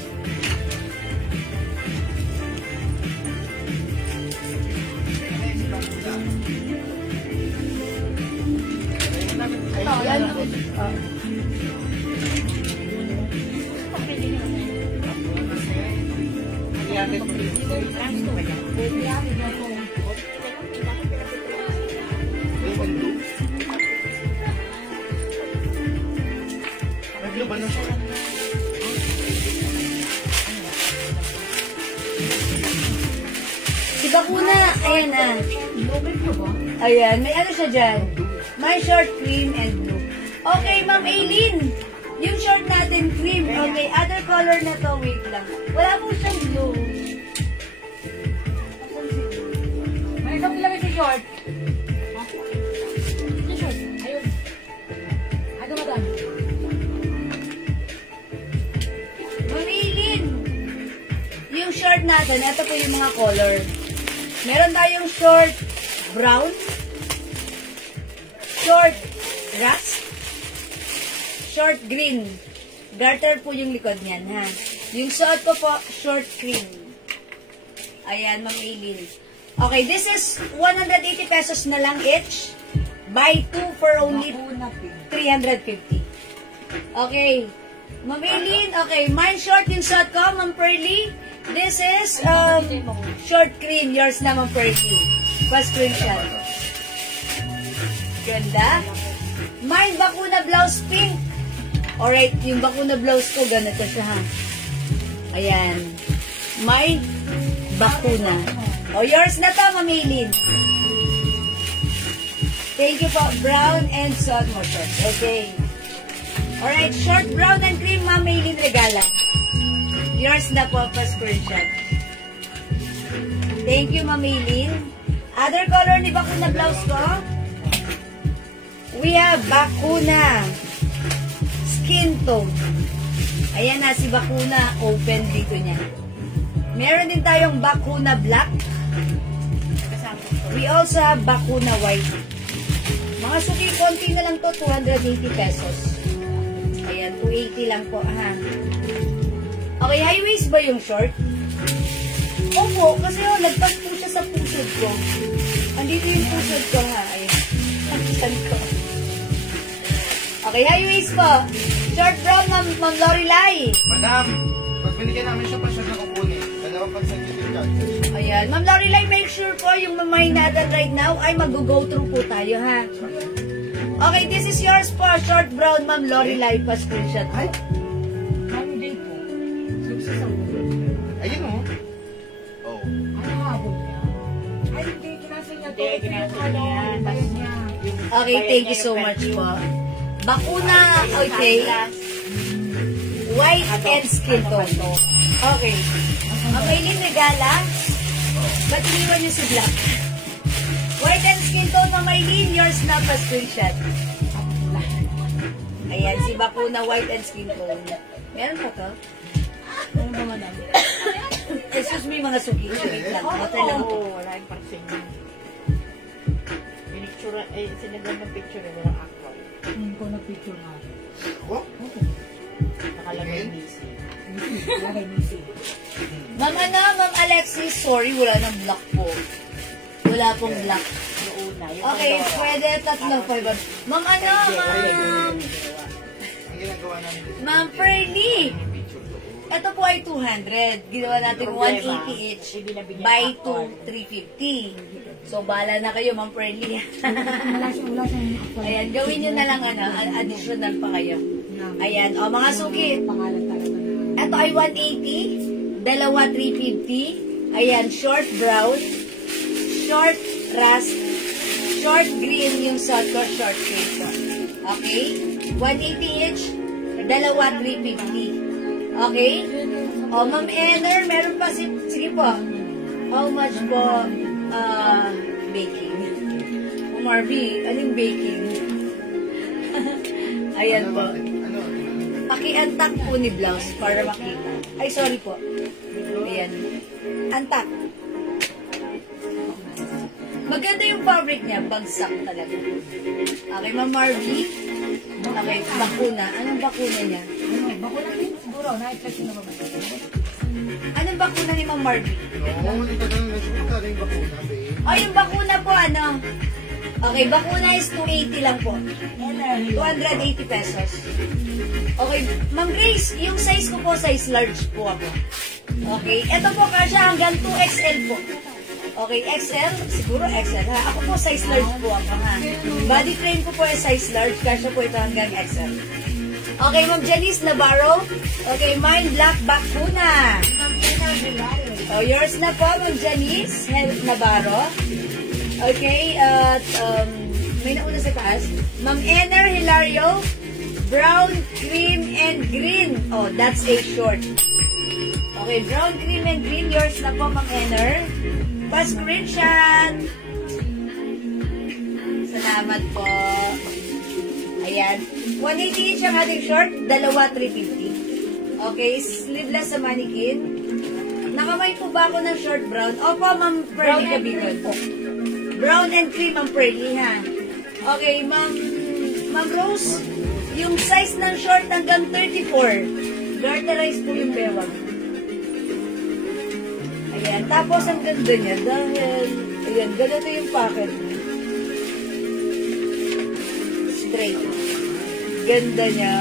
Si Bakuna, ayan na. Ayan, may ano siya dyan. My short cream and blue. Okay, Ma'am Aileen. Yung short natin, cream. Okay, other color na to. Wait lang. Wala po siyang blue. May isang nilagay si short. Si short. Ayun. Ano madam? Ma'am Aileen. Yung short natin, ito po yung mga color. Meron tayong short brown, short rust, short green. Garter po yung likod niyan, ha? Yung suot ko po, short cream. Ayan, Ma'am Aileen. Okay, this is 180 pesos na lang each. Buy 2 for only 350. Okay. Ma'am Aileen, okay. Mine short yung suot ko, Ma'am Pearly. This is short cream. Yours na, Ma'am Pearly. Pa-screenshot. Ganda. Mine Bakuna blouse pink. Alright, yung Bakuna blouse ko, ganito siya, ha. Ayan. Mine Bakuna. O, yours na to, Ma'am Aileen. Thank you po. Brown and suot mo short. Okay. Alright, short brown and cream, Ma'am Aileen regala. Yours na po, pa-screenshot. Thank you, Ma'am Aileen. Other color ni Bakuna blouse ko? We have Bakuna skin tone. Ayan na, si Bakuna open dito niya. Meron din tayong Bakuna black. We also have Bakuna white. Mga suki, konti na lang to, 280 pesos. Ayan, 280 lang po, ha. Okay, high waist ba yung short? Opo, kasi nagtag po siya sa pusod ko. Andito yung pusod ko, ha. Ayan. Saan ko? Okay, high waist po. Short brown, Ma'am Lorelai. Madam, pag binigyan namin siya pa siya na kukunin, dalawang consecutive charges. Ayan. Ma'am Lorelai, make sure po yung mamay natin right now ay mag-go through po tayo, ha. Okay, this is yours po. Short brown, Ma'am Lorelai. Pa-screenshot po. Monday po. Sa ulo. Ayun o. Oh. Ano habol niya? Ay, hindi. Kinasa niya to. Hindi, kinasa niya yan. Bayad niya. Okay, thank you so much po. Bakuna, okay. White and skin tone. Okay. Ang Aileen regala, ba't iniwan niyo si Black? White and skin tone, Ma'am Aileen, yours na pa screenshot. Ayan, si Bakuna, white and skin tone. Meron pa to? Ano ba madam? Excuse me, mga suki. Wait lang. Water lang. Oo, wala yung parsing. Pinicture, sinagyan ng picture eh, walang actual. Hindi ko na-picture nga. Oh? Nakalagay busy. Lagay misi. Ma'am Ma'am Alexis, sorry, wala nang black po. Wala pong black. Yung una. Yung Okay, pangalawa. pwede tatlo po. Ma'am Ma'am Ang ginagawa namin dito. Ma'am Pearly. Picture doon. Ito po ay 200. Ginawa natin 180 each. Buy 2, 350. So, bahala na kayo, Ma'am Pearly. Wala siyang actual. Ayan, gawin nyo na lang, additional pa kayo. Ayan, o, mga suki. Pangalan talaga na. Ito ay 180. Dalawa, 350. Ayan, short brown. Short rust. Short green yung suot ko, short green po. Okay? 180 each, dalawa 350. Okay? O, Ma'am Ener, meron pa sige po. How much po baking? Marby, anong baking? Ayan po. Paki-antak po ni blouse para makita. Ay, sorry po. Ayan. Antak. Maganda yung fabric niya. Bagsak talaga. Okay, Ma'am Marby. Okay, bakuna. Anong bakuna niya? Bakuna din siguro. Na-expect na ba? Anong bakuna ni Ma'am Marby? Oo, hindi ka lang nasusunod ka rin bakuna, babe. O, yung bakuna po, ano? Okay, bakuna is 280 lang po. 280 pesos. Okay, Ma'am Grace, yung size ko po, size large po ako. Okay, ito po kasya hanggang 2XL po. Okay, XL? Siguro XL ha. Ako po size large po ako ha. Body frame ko po ay size large, kasya po ito hanggang XL. Okay, Ma'am Janice Navarro. Okay, mine black bakuna. Oh, yours na po, Ma'am Janice Navarro. Okay, at may nauna sa taas. Ma'am Ener Hilario, brown, cream, and green. Oh, that's a short. Okay, brown, cream, and green. Yours na po, Ma'am Ener. Pa-screenshot. Salamat po. Ayan. 180 each ang ating short. Dalawa, 350. Okay, sleeveless sa mannequin. Nakamay po ba ako ng short brown? Opo, Ma'am Pearly Cabigon po. Brown and cream ang Pearly, ha? Okay, Ma'am Rose, yung size ng short hanggang 34. Garterize po yung bewang. Ayan, tapos ang ganda niya dahil, ayan, ganito yung pocket. Straight. Ganda niya.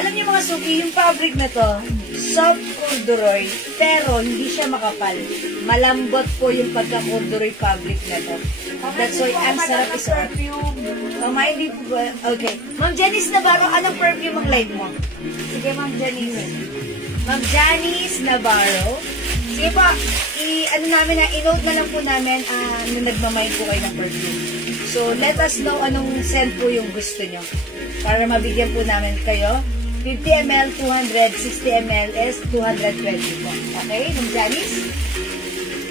Alam niyo mga suki, yung fabric na to, soft corduroy, pero hindi siya makapal. Malambot po yung pagka-corduroy fabric na to. That's why ang sarap isuot. Hindi po ba? Okay. Ma'am Janice Navarro, anong perfume ang live mo? Sige, Ma'am Janice. Ma'am Janice Navarro. Sige po, i-note na lang po namin na nagmamind po kayo ng perfume. So, let us know anong scent po yung gusto nyo. Para mabigyan po namin kayo. 50 ml, 200, 60 ml is 220 po. Okay, Ma'am Janice?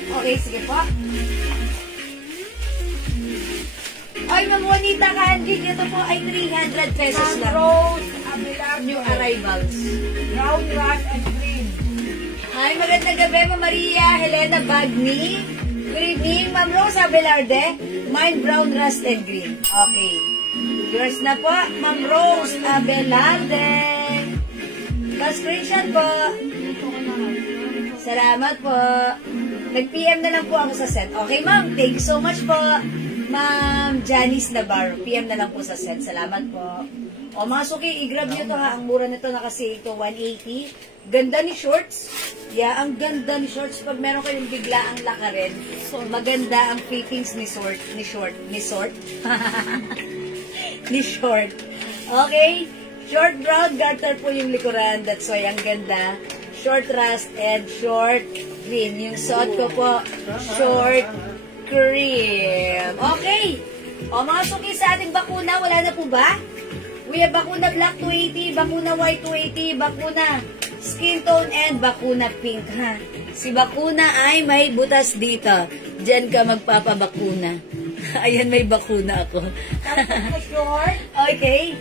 Okay, sige po. Ay, Ma'am Juanita Candy, ito po ay 300 pesos lang. Rose, Abelardo. New arrivals. Brown, red, and green. Hi, magandang gabi, Ma'am Maria Helena Bagni. Good evening, Ma'am Rose Abelarde. Mine brown, rust, and green. Okay. Yours na po, Ma'am Rose Abelarde. Pa-screenshot po. Salamat po. Nag-PM na lang po ako sa set. Okay, Ma'am. Thank you so much po. Ma'am Janice Navarro. PM na lang po sa set. Salamat po. O mga suki, i-grab nyo to ha. Ang mura nito na kasi ito, 180. Ganda ni shorts. Yeah, ang ganda ni shorts. Pag meron kayong bigla ang lakarin, so maganda ang fittings ni short. Ni short. Okay? Short brown garter po yung likuran. That's why ang ganda. Short rust and short green. Yung suot ko po, short cream. Okay. O mga suki sa ating bakuna, wala na po ba? We have bakuna black 280, bakuna white 280, bakuna skin tone, and bakuna pink, ha? Si bakuna ay may butas dito. Diyan ka magpapabakuna. Ayan, may bakuna ako. Okay.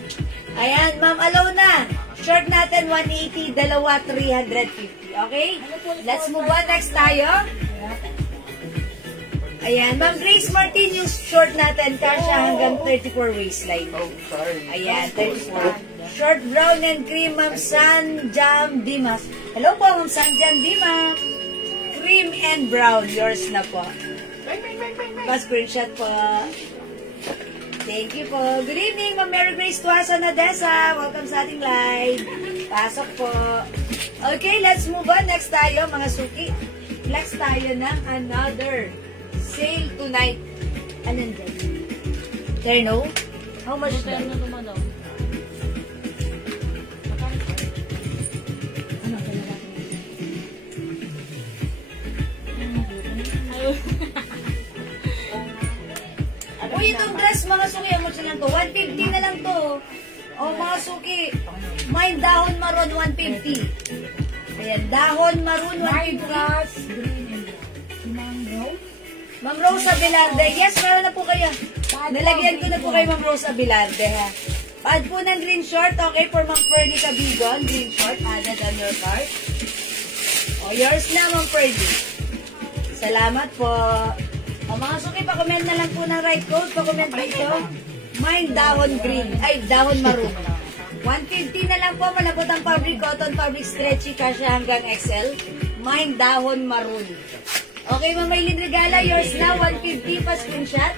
Ayan, Ma'am Alona. Short natin 180, dalawa 350. Okay? Let's move on. Next tayo. Ayan, Ma'am Grace Martin, yung short natin, kasya hanggang 34 waistline. Oh, sorry. Ayan, 34. Short brown and cream, Ma'am Sanjam Dimas. Hello po, Ma'am Sanjam Dimas. Cream and brown, yours na po. Pa-screenshot po. Thank you po. Good evening, Ma'am Mary Grace Tuasa Nadesa. Welcome sa ating live. Pasok po. Okay, let's move on. Next tayo, mga suki. Next tayo ng another sale tonight. Anong dyan? Terno? How much that? Uy, itong dress, mga suki, ang mucho lang to. 150 na lang to. O, mga suki, may dahon maroon, 150. Ayan, dahon maroon, White 150. grass, green and black. Si Ma'am Rose. Ma'am Rose Abelarde. Yes, meron na po kayo. Nalagyan ko na po kay Ma'am Rose Abelarde, ha. Pad po ng green short, okay, for Ma'am Ferdy Cabigon. Green short, added on your card. O, yours na, Ma'am Ferdy. Salamat po. O, mga suki, pa-comment na lang po ng right code. Pa-comment dito. Mine dahon green. Ay, dahon maroon. 150 na lang po. Malapot ang fabric, cotton fabric, stretchy, kasya hanggang XL. Mine dahon maroon. Okay, Ma'am Maylin Regala, yours na. 150 pa screenshot.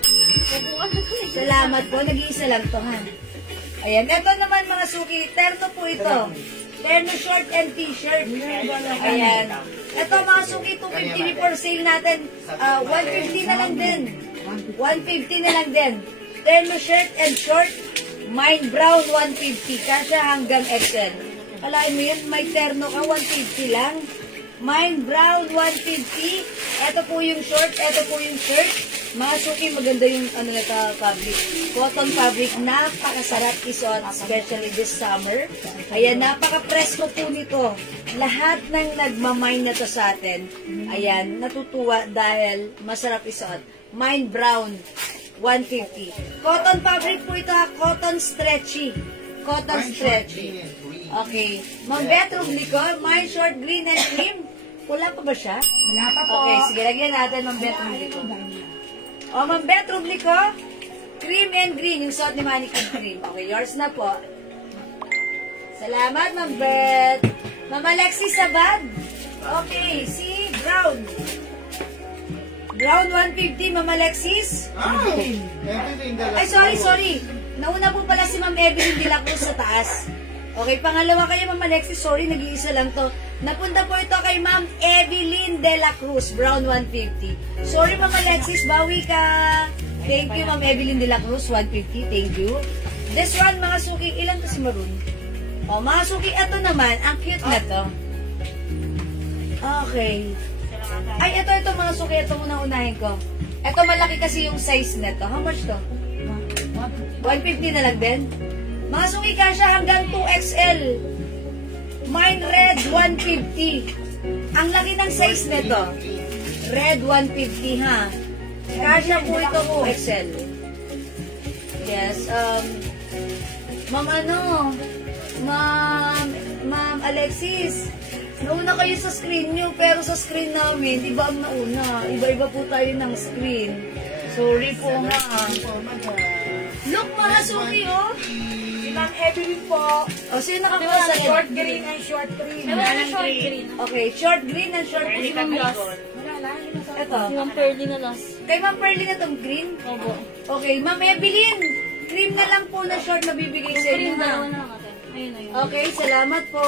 Salamat po. Nag-iisa lang to, ha. Ayan. Ito naman, mga suki. Terno po ito. Terno short and t-shirt. Ayan. Ito, mga suki, 250 for sale natin. 150 na lang din. 150 na lang din. Terno shirt and short. Mine brown, 150. Kasya hanggang XL. Alain mo yun, may terno ka, 150 lang. Mine brown, 150. Ito po yung short, ito po yung shirt. Mga suki, maganda yung fabric. Cotton fabric, napakasarap isuot, especially this summer. Ayan, napaka-presko po nito. Lahat ng nagmamine na to sa atin, ayan, natutuwa dahil masarap isuot. Mine brown, 150. Cotton fabric po ito, ha? Cotton stretchy. Cotton stretchy. Okay. Ma'am Beth Rublico, mine short green and cream. Pula pa ba siya? Wala pa po. Okay, sige, lagyan natin Ma'am Beth Rublico. O, Ma'am Beth Rublico, cream and green, yung suot ni Mannequin cream. Okay, yours na po. Salamat, Ma'am Beth. Ma'am Alexis Sabad. Okay, si Brown. Brown 150, Ma'am Alexis. Ay, sorry. Nauna po pala si Ma'am Evelyn de la Cruz sa taas. Okay, pangalawa kayo, Ma'am Alexis. Sorry, nag-iisa lang to. Napunta po ito kay Ma'am Evelyn de la Cruz, Brown 150. Sorry, Ma'am Alexis, bawi ka. Thank you, Ma'am Evelyn de la Cruz, 150. Thank you. This one, mga suki, ilan to si Maroon? O, mga suki, ito naman, ang cute na to. Okay. Ay, ito mga suki, ito muna unahin ko. Ito malaki kasi yung size na to. How much to? 150 na lang din. Mga suki, kasya hanggang 2XL. Mine red, 150. Ang laki ng size nito. Red, 150, ha? Kasya po ito 2XL. Yes, Ma'am Alexis, nauna kayo sa screen nyo, pero sa screen namin, iba ang nauna. Iba-iba po tayo ng screen. Sorry po nga. Look, mga suki, oh. Si Ma'am Evelyn po. O, sino nakakuha sa Short green and short green. Short green. Okay, short green and short green. Wala lang. Ito. Ma'am Pearly na last. Kay Ma'am Pearly na itong green? Opo. Okay, Ma'am Evelyn, cream na lang po na short na bibigay sa inyo, ha? Ayun na yun. Okay, salamat po.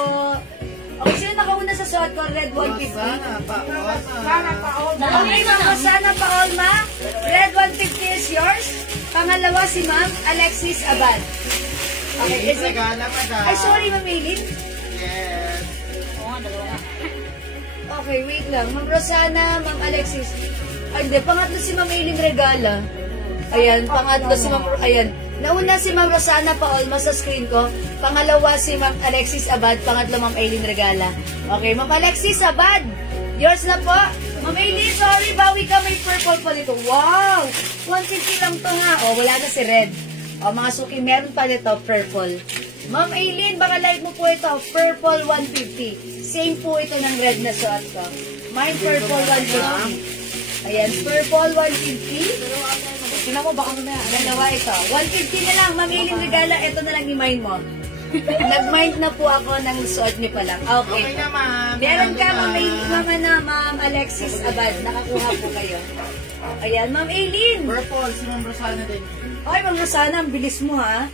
Okay, sino nakauna sa suot ko? Red 150. Sana pa all. Okay, Ma'am Rosana Paolma. Red 150 is yours. Pangalawa si Ma'am Alexis Abad. Okay, is it? Ay, sorry, Ma'am Eileen. Yes. Okay, wait lang. Ma'am Rosana, Ma'am Alexis. Ay, hindi. Pangatlo si Ma'am Eileen Regala. Ayan, pangatlo si Ma'am... Ayan. Nauna si Ma'am Rosana Paolma sa screen ko. Pangalawa si Ma'am Alexis Abad. Pangatlo, Ma'am Eileen Regala. Okay, Ma'am Alexis Abad. Yours na po. Ma'am Eileen, sorry. Bawi ka. May purple pa nito. Wow! 150 lang to, ha. O, wala na si Red. O, mga suki, meron pa nito, purple. Ma'am Eileen, baka like mo po ito. Purple 150. Same po ito ng red na suot ko. Mine purple 150. Ayan, purple 150. Tingnan mo, baka mo na. Dalawa ito. 150 na lang. Ma'am Eileen Regala, ito na lang i-mind mo. Nag-mind na po ako ng suot niyo pa lang. Okay. Okay naman. Meron ka, Ma'am Eileen, Ma'am Alexis Abad. Nakakuha po kayo. Ayan, Ma'am Eileen. Purple, si Ma'am Rosana din. Ay, Ma'am Rosana, ang bilis mo, ha?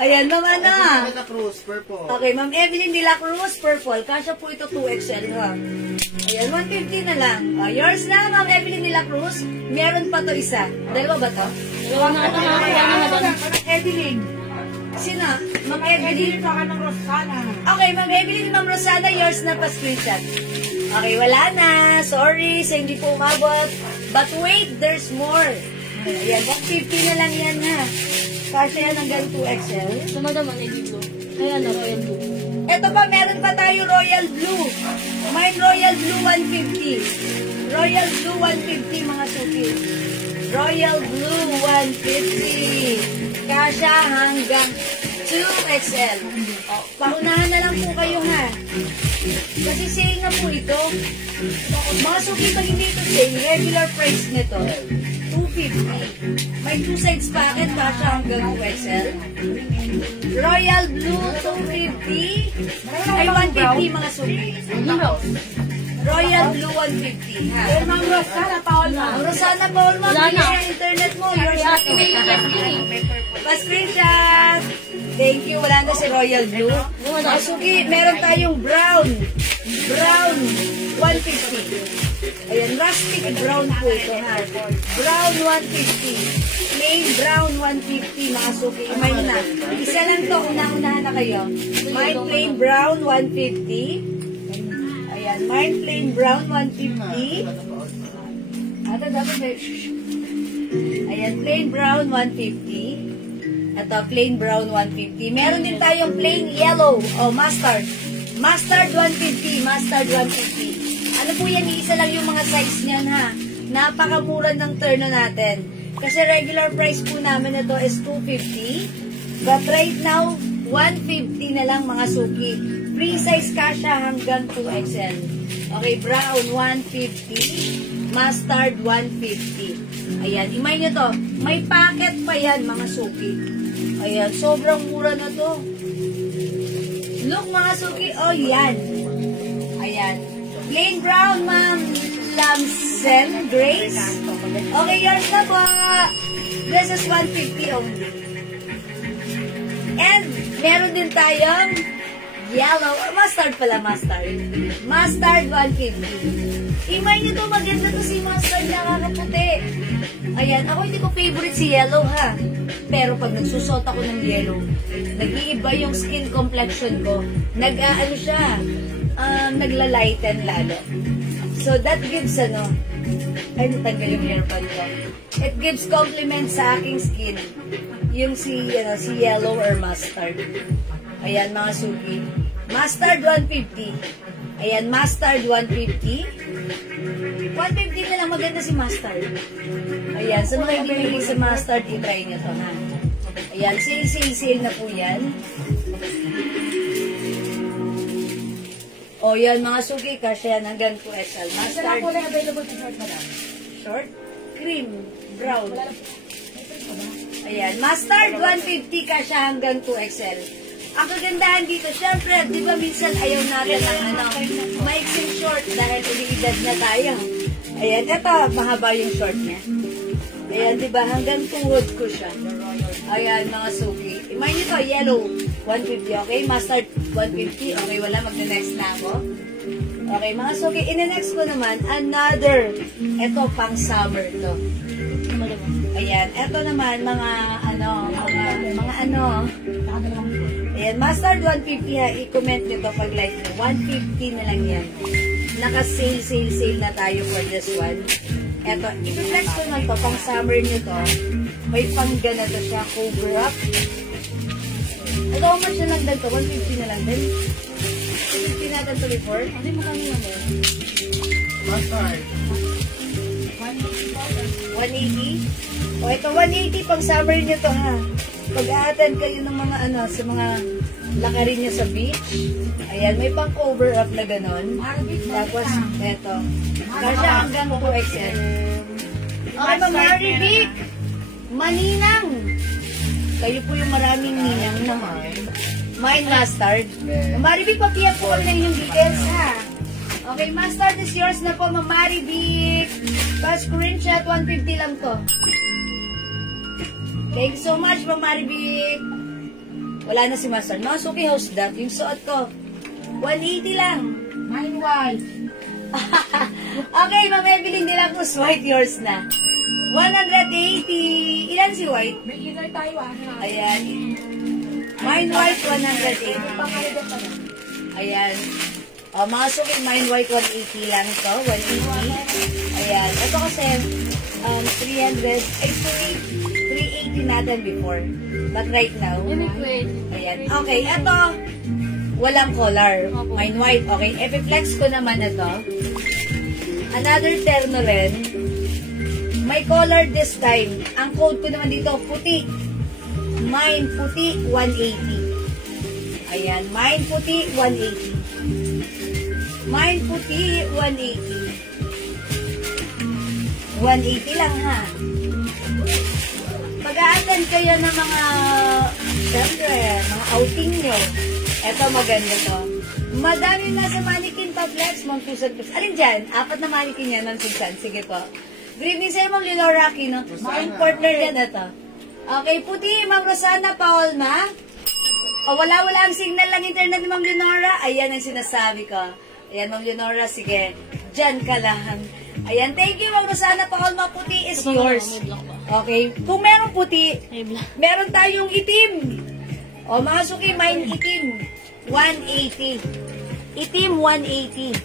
Ayan, Ma'am Ana. Evelyn de la Cruz, purple. Okay, Ma'am Evelyn de la Cruz, purple. Kasya po ito 2XL, ha? Ayan, 150 na lang. Yours na, Ma'am Evelyn de la Cruz. Meron pa to isa. Dalawa ba to? Ma'am Evelyn. Sino? Ma'am Evelyn. Sa kanang Rosana. Okay, Ma'am Evelyn, Ma'am Rosana, yours na pa screenshot. Okay, wala na. Sorry sa hindi po umabot. But wait, there's more. Ayan, 150 na lang yan ha. Kasi yan hanggang 2XL. Sa madama, navy blue. Ayan na, royal blue. Ito pa, meron pa tayo Royal Blue. May Royal Blue 150. Royal Blue 150 mga suki. Royal Blue 150. Kasya hanggang 2XL. O, paunahan na lang po kayo ha. Kasi sale na po ito. Mga suki, pag hindi ito sale, regular price nito, 250. May 2 sides packet, kasya hanggang 2XL. Royal Blue 250. Ay, 150 mga suki. Royal Blue 150. Ha? Ma'am Rosana Paolma. Ang Rosana Paolma, Wala na. bigay ang internet mo. Yours na Ate, may USB. Pa-screenshot. Thank you. Wala na si Royal Blue. Mga suki, meron tayong brown. Brown 150. Ayan, rustic brown po ito ha. Brown 150. Plain brown 150 mga suki. Imay na. Isa lang to. Una-unahan na kayo. Mine plain brown 150. Ayan, mine plain brown 150. Ito dapat may... Ayan, plain brown 150. Ito, plain brown 150. Meron din tayong plain yellow o mustard. Mustard 150. Mustard 150. Ano po yan, isa lang yung mga size niyan ha. Napakamura ng terno natin. Kasi regular price po namin ito is 250. But right now, 150 na lang mga suki. Free size kasha hanggang 2XL. Okay, brown 150. Mustard 150. Ayan, imay nyo to. May packet pa yan mga suki. Ayan, sobrang mura na to. Look mga suki, oh yan. Ayan. Plain brown, ma'am. Lamsen Grace. Okay, yours na po. This is 150 only. And, meron din tayong yellow. Mustard pala, mustard. Mustard 150. Imay nyo to, maganda to si mustard, nakakaputi. Ayan, ako hindi ko favorite si yellow ha. Pero pag nagsusot ako ng yellow, nag-iiba yung skin complexion ko. Nag-aano siya, nagla-lighten lalo. So that gives ay natanggal yung hairpad ko. It gives compliment sa aking skin. Yung si yellow or mustard. Ayan mga suki. Mustard 150. Ayan, mustard 150. 150 na lang, maganda si mustard. Ayan, sa mga hindi mahilig sa mustard, i-try nyo to ha. Ayan, sale na po yan. O yan mga suki, kasi yan hanggang 2XL. Isa lang Mustard, po na available sa short, madam. short, cream, brown. Ayan, mustard 150 kasi hanggang 2XL. Ang kagandahan dito, syempre, di ba minsan ayaw natin ng maiksing short dahil uliidad na tayo. Ayan, eto, mahaba yung short niya. Ayan, di ba, hanggang tuhod ko siya. Ayan, mga suki. Imay nyo to, yellow, 150, okay? Mustard, 150, okay, wala, magna-next na ako. Okay, mga suki, ina-next ko naman, another, eto, pang summer to. Ayan, eto naman, mga ayan, mustard 150 ha, i-comment nyo to pag like nyo, 150 na lang yan. Naka-sale na tayo for this one. Eto, i-flex ko lang to, pang summer nyo to. May pangga na to siya, cover up. Ito, how much na lang dito? 150 na lang din. 150 natin to before. Ano yung mukha nyo mo? Mustard. 180? O, ito, 180 pang summer nyo to ha. Pag-a-attend kayo ng mga sa mga lakarin nyo sa beach. Ayan, may pang cover up na ganon. Tapos, eto. Kasya hanggang 2XL. Okay, Marivic! Maninang! Kayo po yung maraming ninang naman. Mine mustard. Marivic, papiyak po kami ng inyong details, ha? Okay, mustard is yours na po, Marivic. Pa-screenshot, 150 lang to. Thank you so much, Marivic. Wala na si mustard. Mga suki, how's that? Yung suot ko, 180 lang. Mine white. Okay, mamabiling nila kung white, yours na. 180. Ilan si white? May inner tayo Ayan. Mine white, 180. Pangalagat pa lang. Ayan. Mga suki, mine white 180 lang ito. 180. Ayan. Ito kasi, 380 natin before. But right now, Wait. ayan. Okay, ito, walang collar. Mine white. Okay, epiflex ko naman ito. Another terno rin. May collar this time. Ang code ko naman dito, puti. Mine puti, 180. Ayan, mine puti, 180. Mine puti, 180. 180 lang ha. Pag-a-attend kayo ng mga, siyempre, mga outing nyo. Eto, maganda to. Madami na sa mannequin pa flex, Ma'am Susan. Alin dyan? 4 na mannequin yan, Ma'am Susan. Sige po. Good evening sa'yo, Ma'am Leonora Aquino. Mga partner yan ito. Okay, puti, Ma'am Rosana Paolma. O, wala ang signal lang internet ni Ma'am Leonora. Ayan ang sinasabi ko. Ayan, Ma'am Leonora, sige. Diyan ka lang. Ayan, thank you, Ma'am Rosana Paolma. Puti is yours. Okay, kung meron puti, meron tayong itim. O, mga suki, mine itim. 180. Itim, 180.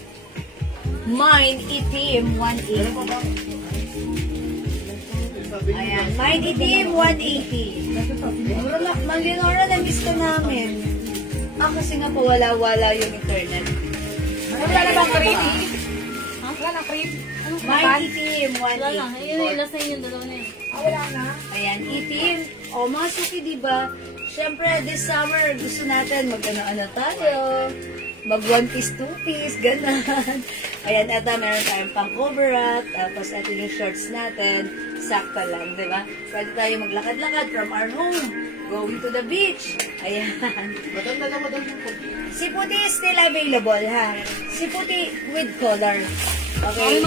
Mine itim, 180. Ayan, mine itim, 180. Ma'am Leonora, na-miss ka namin. Kasi nga po, wala yung internet. Wala na bang cream? Wala na cream? Mine itim, Wala lang. 180. Ayun, last na yung dalawa na yun. Wala na. Ayan, itim. O, mga suki, diba? Siyempre, this summer, gusto natin mag-ano-ano tayo. Mag one piece, two piece, gano'n. Ayan, eto, meron tayong pang cover up. Tapos, eto yung shorts natin. Sakto lang, diba? Pwede tayo maglakad-lakad from our home. Going to the beach. Ayan. Madam na lang, madam yung puti. Si puti is still available, ha? Si puti with collar. Okay?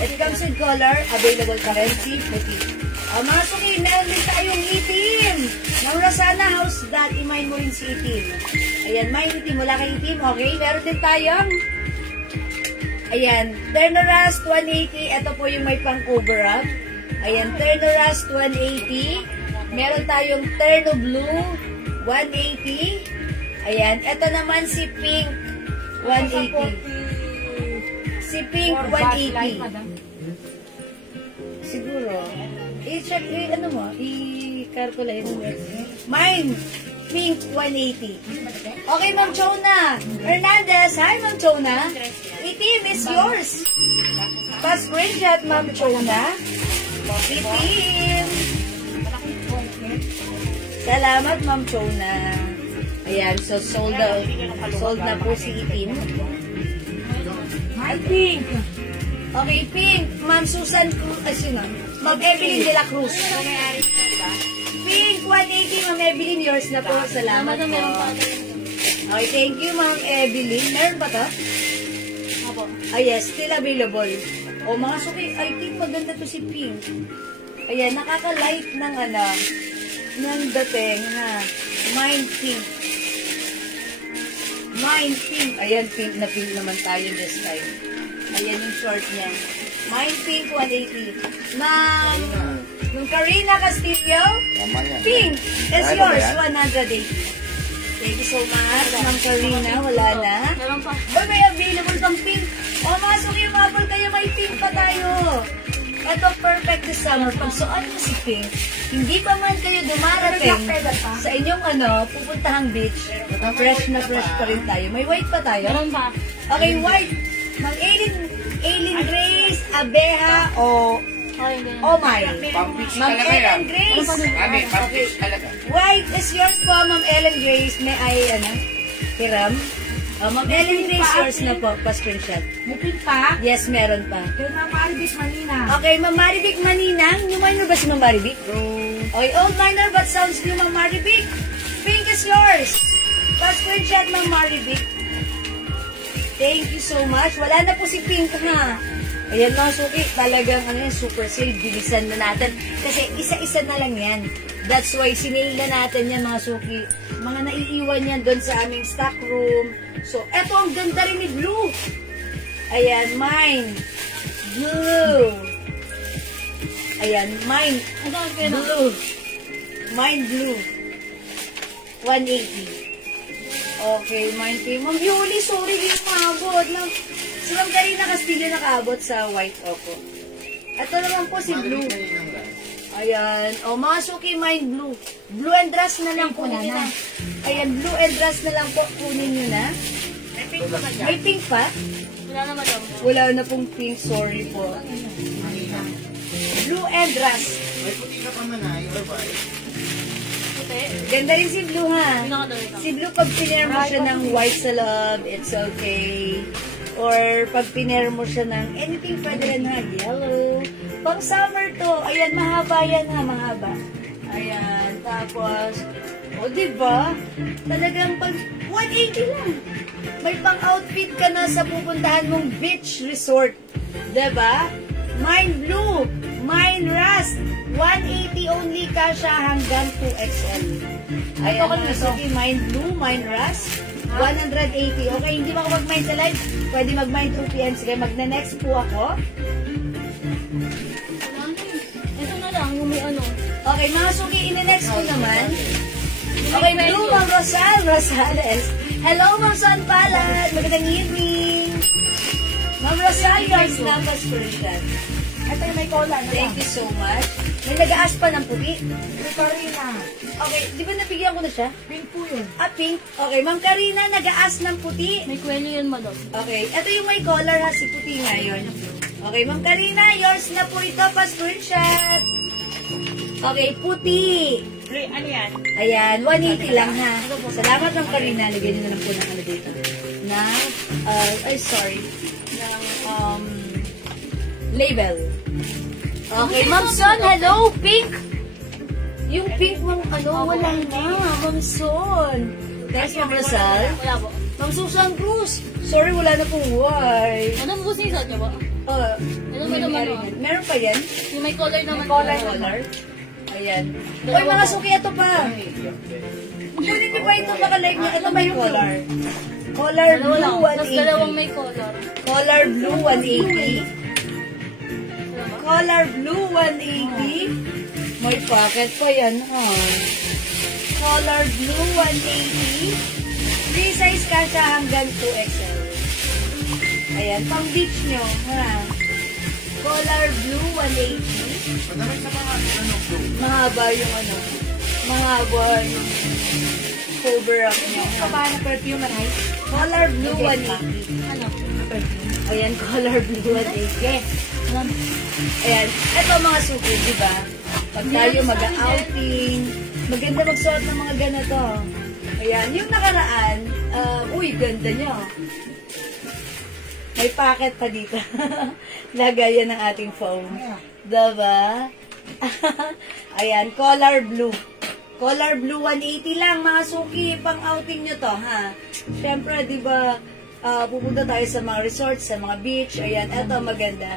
It comes with collar. Available pa rin si puti. Mga suki, meron din tayong itim. Ma'am Rosana, how's that? Imayin mo rin si itim. Ayan, may itim. Wala kang itim. Okay, meron din tayong ayan, Ternorast 180. Ito po yung may pang cover up. Ayan, Ternorast 180. Meron tayong Terno Blue 180. Ayan, ito naman si Pink 180. Si Pink 180. Siguro. I-check, ano mo, i-calculate mo. Mine, Pink 180. Okay, Ma'am Chona. Hernandez, hi Ma'am Chona. Itim is yours. Pa-screenshot, Ma'am Chona. Itim. Salamat, Ma'am Chona. Ayan, so sold na po si Itim. My pink. Okay, Pink. Ma'am Susan Cruz. Ma'am Evelyn de la Cruz. Pink 180, Ma'am Evelyn. Yours na po. Salamat po. Okay, thank you, Ma'am Evelyn. Meron ba to? Opo. Yes, still available. O, mga suki, I think maganda to si Pink. Ayan, nakaka-light ng ng dating, ha. Mine Pink. Mine Pink. Ayan, pink na pink naman tayo this time. Ayan yung short niya. Mine Pink 180. Ma'am Karina Castillo, Pink is yours, 180. Thank you so much, Ma'am Karina. Wala na. Meron pa. Or may available pang pink. O, masok yung mapal kayo, may pink pa tayo. Ito, perfect this summer. Pag suot mo si pink, hindi pa man kayo dumarating sa inyong pupuntahang beach, fresh na fresh pa rin tayo. May white pa tayo. Meron pa. Okay, white. Ma'am Aileen Grace, Abeha, o my. Ma'am Ellen Grace. Pampis talaga. White is yours po, Ma'am Ellen Grace. May hiram. Ma'am Ellen Grace, yours na po. Pa-screenshot. May pink pa. Yes, meron pa. Kay Mama Aribis Manina. Okay, Ma'am Maribik Maninang. New minor ba si Ma'am Maribik? Okay, old minor but sounds new, Ma'am Maribik. Pink is yours. Pa-screenshot, Ma'am Maribik. Thank you so much. Wala na po si Pink, ha? Ayan mga suki, talagang super sale. Bilisan na natin. Kasi isa-isa na lang yan. That's why sinail na natin yan mga suki. Mga naiiwan yan doon sa aming stock room. So, eto ang ganda rin ni Blue. Ayan, mine. Blue. Ayan, mine. Blue. Mine blue. 180. Okay, mind kay Ma'am Yuli, sorry, hindi maabot. Si Ma'am Karina Castillo nakaabot sa white, opo. Ito naman po si Blue. Ayan. O, mga suki, mind blue. Blue and dress na lang po nyo na. Ayan, blue and dress na lang po kunin nyo na. May pink pa? Wala na madam. Wala na pong pink, sorry po. Blue and dress. May puti ka pa manay or ba? Puti. Ganda rin si Blue, ha? Pinakadali ka. Si Blue, pag pinare mo siya ng white sa loob, it's okay. Or pag pinare mo siya ng anything pwede rin, ha? Yellow. Pang summer to. Ayan, mahaba yan, ha? Mahaba. Ayan. Tapos, o, diba? Talagang pag 180 lang. May pang-outfit ka na sa pupuntahan mong beach resort. Diba? Mine blue. Mine rust. 180 only ka siya hanggang 2XL. Ayan, mga suki. Mine blue, mine rust. 180. Okay, hindi ba ako mag-mine sa live? Pwede mag-mine through PM. Sige, magna-next po ako. Wala na eh. Ito na lang, yung may ano. Okay, mga suki, ina-next ko naman. Okay, blue, Ma'am Rosales. Hello, Ma'am Son Palad. Magandang evening. Ma'am Rosal, yours na pa-screenshot. Ito yung may cola na Thank you so much. May nag-aas pa ng puti. May Karina. Okay, di ba nabigyan ko na siya? Pink po yun. Ah, pink. Okay, Ma'am Karina, nag-aas ng puti. May kwelo yun madam. Okay, ito yung may color ha, si puti ngayon. Okay, Ma'am Karina, yours na po ito, pa-screenshot. Okay, puti. Ano yan? Ayan, 180 lang ha. Salamat Ma'am Karina, lagyan nyo na lang po ng ano dito. Ng label. Okay, Ma'am Son, hello, pink. Yung pink, Ma'am, wala na, Ma'am Son. Thanks, Ma'am Rosal. Wala po. Ma'am Susan Cruz. Sorry, wala na pong why. Madam, gusto niyo niyo ba? Meron pa yan? Yung may color naman. Color. Ayan. Uy, mga suki, ito pa. Kunin niyo ba ito? Baka like niya. Ito ba yung color? Color Dalawa lang. blue Tapos dalawang 180. may color. Color blue 180. Color blue 180. May pocket pa yan, ha? Color blue 180. Free size ka siya hanggang 2XL. Ayan, pang beach nyo, ha? Color blue 180. Madami sa mga blue. Mahaba yung mahaba yung cover up niya. Kaba na perfume na right? Color blue 180. Ano? Ayan, color blue 180. Ayan, eto mga suki, di ba? Pag tayo mag-outing, maganda magsuot ng mga ganito. Ayan, yung nakaraan, uy, ganda niya. May packet pa dito. Lagayan ng ating phone. Diba? Ayan, color blue. Color blue 180 lang, mga suki, pang outing nyo to, ha? Siyempre, di ba, pupunta tayo sa mga resorts, sa mga beach. Ayan, eto maganda.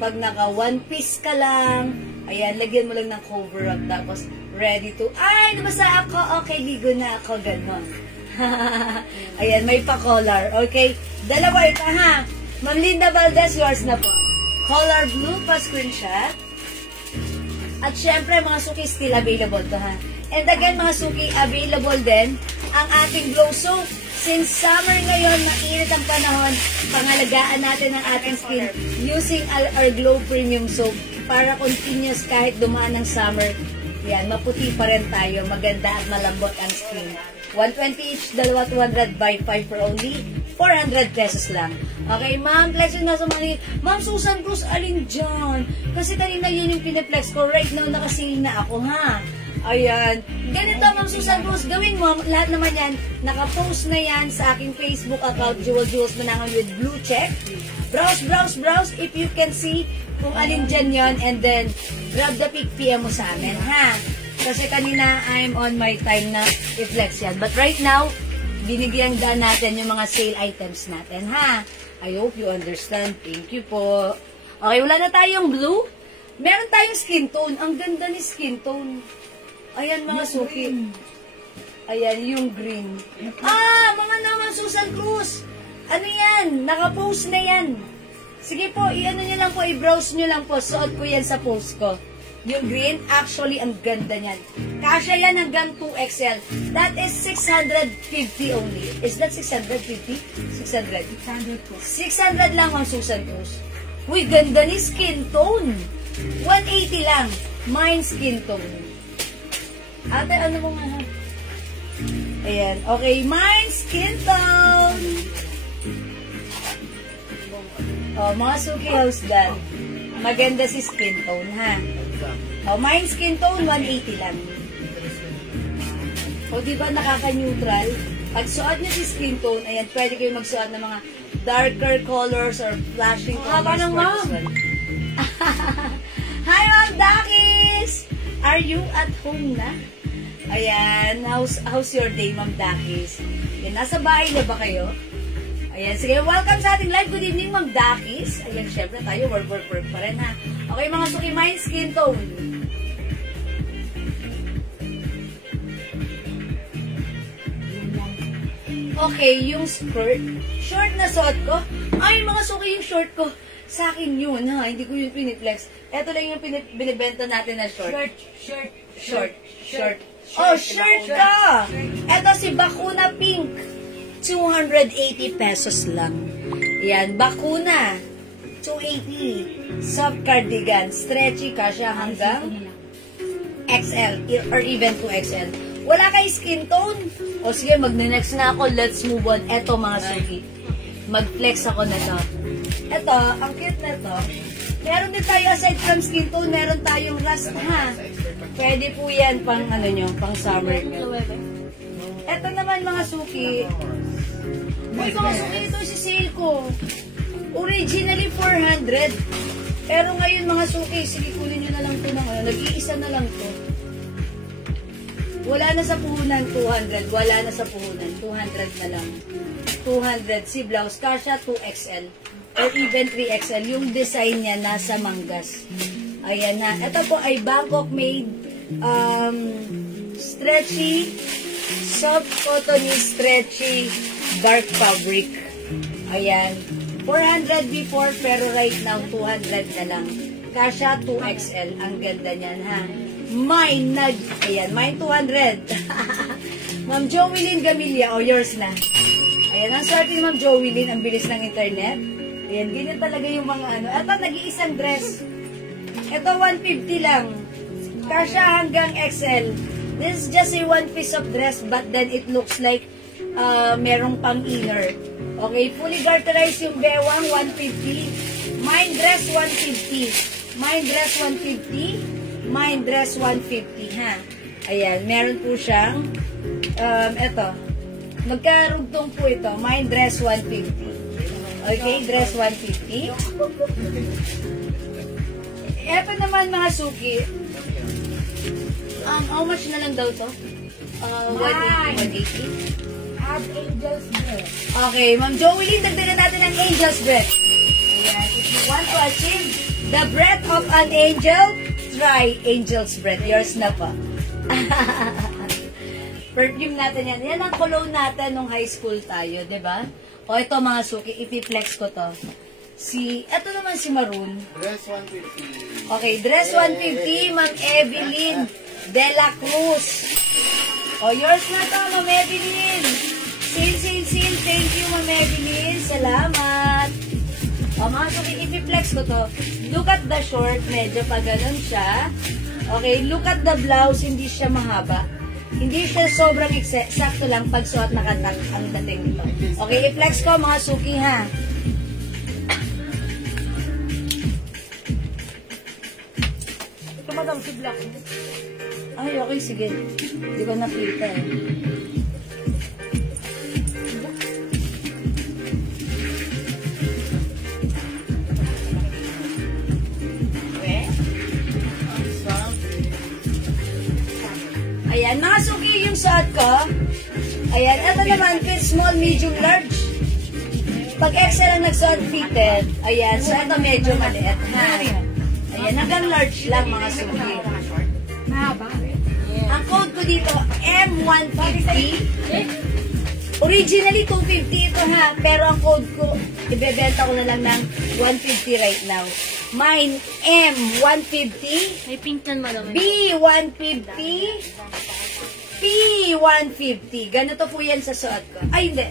Pag naka one piece ka lang, ayan, lagyan mo lang ng cover up, tapos ready to, ay, nabasa ako, okay, ligo na ako, gano'n. Ayan, may pa-color, okay? Dalawa ito, ha? Ma'am Linda Valdez, yours na po. Color blue, pa-screenshot. At syempre, mga suki, still available to, ha? And again, mga suki, available din ang ating glow soap. Since summer ngayon, mainit ang panahon, pangalagaan natin ang ating skin using our Glow Premium Soap para continuous kahit dumaan ng summer. Yan, maputi pa rin tayo. Maganda at malambot ang skin. 120 each, dalawa 200 buy 5 for only 400 pesos lang. Okay, ma'am, flex yun na sa mga Ma'am Susan Cruz, alin dyan? Kasi kanina yun yung pinaplex ko. Right now, nakasingin na ako, ha? Ayan. Ganito, Ma'am Susan Cruz, gawin mo, lahat naman yan, nakapost na yan sa aking Facebook account, Jewel Jewels Manangan with blue check. Browse, browse, browse, if you can see kung alin dyan yon, and then, grab the pic, PM mo sa amin, ha? Kasi kanina, I'm on my time na i-flex yan. But right now, binibiyang daan natin yung mga sale items natin, ha? I hope you understand. Thank you po. Okay, wala na tayong blue. Meron tayong skin tone. Ang ganda ni skin tone. Ayan, mga suki. Ayan, yung green. Mga naman, Susan Cruz. Ano yan? Nakapost na yan. Sige po, i-ano nyo lang po, i-browse nyo lang po. Suot ko yan sa post ko. Yung green, actually, ang ganda niyan. Kasya yan hanggang 2XL. That is 650 only. Is that 650? 600. 600 lang ang Susan Cruz. Uy, ganda ni skin tone. 180 lang. Mine skin tone. Ate, ano mo nga? Ayan. Okay, mine skin tone. Oh, mga Suki house dad. Maganda si skin tone, ha? Oh, mine skin tone, 180 lang. O, di ba nakaka-neutral? Pag suot niyo si skin tone, ayan, pwede kayo magsuot ng mga darker colors or flashing colors. Ng mom. Hi, Ma'am Dakis! Are you at home na? Ayan, how's your day, Ma'am Dakis? Ayan, nasa bahay na ba kayo? Ayan, sige, welcome sa ating live. Good evening, Ma'am Dakis. Ayan, syempre tayo, work pa rin, ha? Okay, mga Suki, mine skin tone. Okay, yung skirt. Short na suot ko. Ay, mga Suki, yung short ko. Sa akin yun, ha? Hindi ko yun piniflex. Ito lang yung binibenta natin na short. Short. Oh, shirt ka! Ito si Bakuna Pink. 280 pesos lang. Yan, Bakuna. 280. Soft cardigan. Stretchy ka siya hanggang XL or even 2XL. Wala kay skin tone? O sige, mag-next na ako. Let's move on. Eto mga Suki. Mag-flex ako na to. Eto, ang cute na to. Meron din tayo aside from skin tone, meron tayong rust, ha? Pwede po yan pang ano nyo, pang summer nyo. Eto naman mga Suki. Uy, mga Suki, ito si sale ko. Originally 400. Pero ngayon mga Suki, sige kunin nyo na lang ito ng ano. Nag-iisa na lang to. Wala na sa puhunan, 200. Wala na sa puhunan, 200 na lang. 200. Si blouse, kasha 2XL. Or even 3XL. Yung design niya nasa manggas. Ayan na. Ito po ay Bangkok made stretchy, soft cottony stretchy dark fabric. Ayan. 400 before pero right now 200 na lang. Kasha 2XL. Ang ganda niyan, ha? Mine, ayan, mine 200. Ma'am Joelyn Gamilia, yours na. Ayan, ang swerte ni Ma'am Joelyn, ang bilis ng internet. Ayan, ganyan talaga yung mga ano. Ito, nag-iisang dress. Ito, 150 lang. Kasha hanggang XL. This is just a one piece of dress, but then it looks like merong pang inner. Okay, fully garterized yung bewang, 150. Mine dress, 150. Mine dress, 150. Mine dress 150, ha? Ayan, meron po siyang eto, magkarugtong po ito. Mine dress 150. Okay, dress 150. Eto naman mga Suki. How much na lang daw to? 180. Add Angel's Breath. Okay, Ma'am Joelyn, dagdagan natin ang Angel's Breath. Ayan, if you want to achieve the breath of an angel, try Angel's Breath. Yours na pa. Perfume natin yan. Yan ang cologne natin nung high school tayo, di ba? O ito mga Suki, ipiflex ko to. Ito naman si Maroon. Dress 150. Okay, dress 150, Ma'am Evelyn De La Cruz. O, yours na to, Ma'am Evelyn. Sale. Thank you, Ma'am Evelyn. Salamat. O, mga Suki, ipiflex ko to. Look at the short, medyo pa ganun siya. Okay, look at the blouse, hindi siya mahaba. Hindi siya sobrang sakto lang pag suot na katak ang dating nito. Okay, i-flex ko mga Suki, ha. Ito madam si Black. Ay, okay, sige. Hindi ko nakita eh. Ayan, mga Suki, yung suot ko. Ayan, ito naman, fit small, medium, large. Pag XL ang nagsuot fitted, ayan, so ito medyo maliit, ha? Ayan, hanggang large lang, mga Suki. Mahaba. Ang code ko dito, M150. Originally, 250 ito, ha? Pero ang code ko, ibebenta ko na lang ng 150 right now. Mine, M, 150. May pink yan, madam. B, 150. P150. Ganito po yan sa suot ko. Ay, hindi.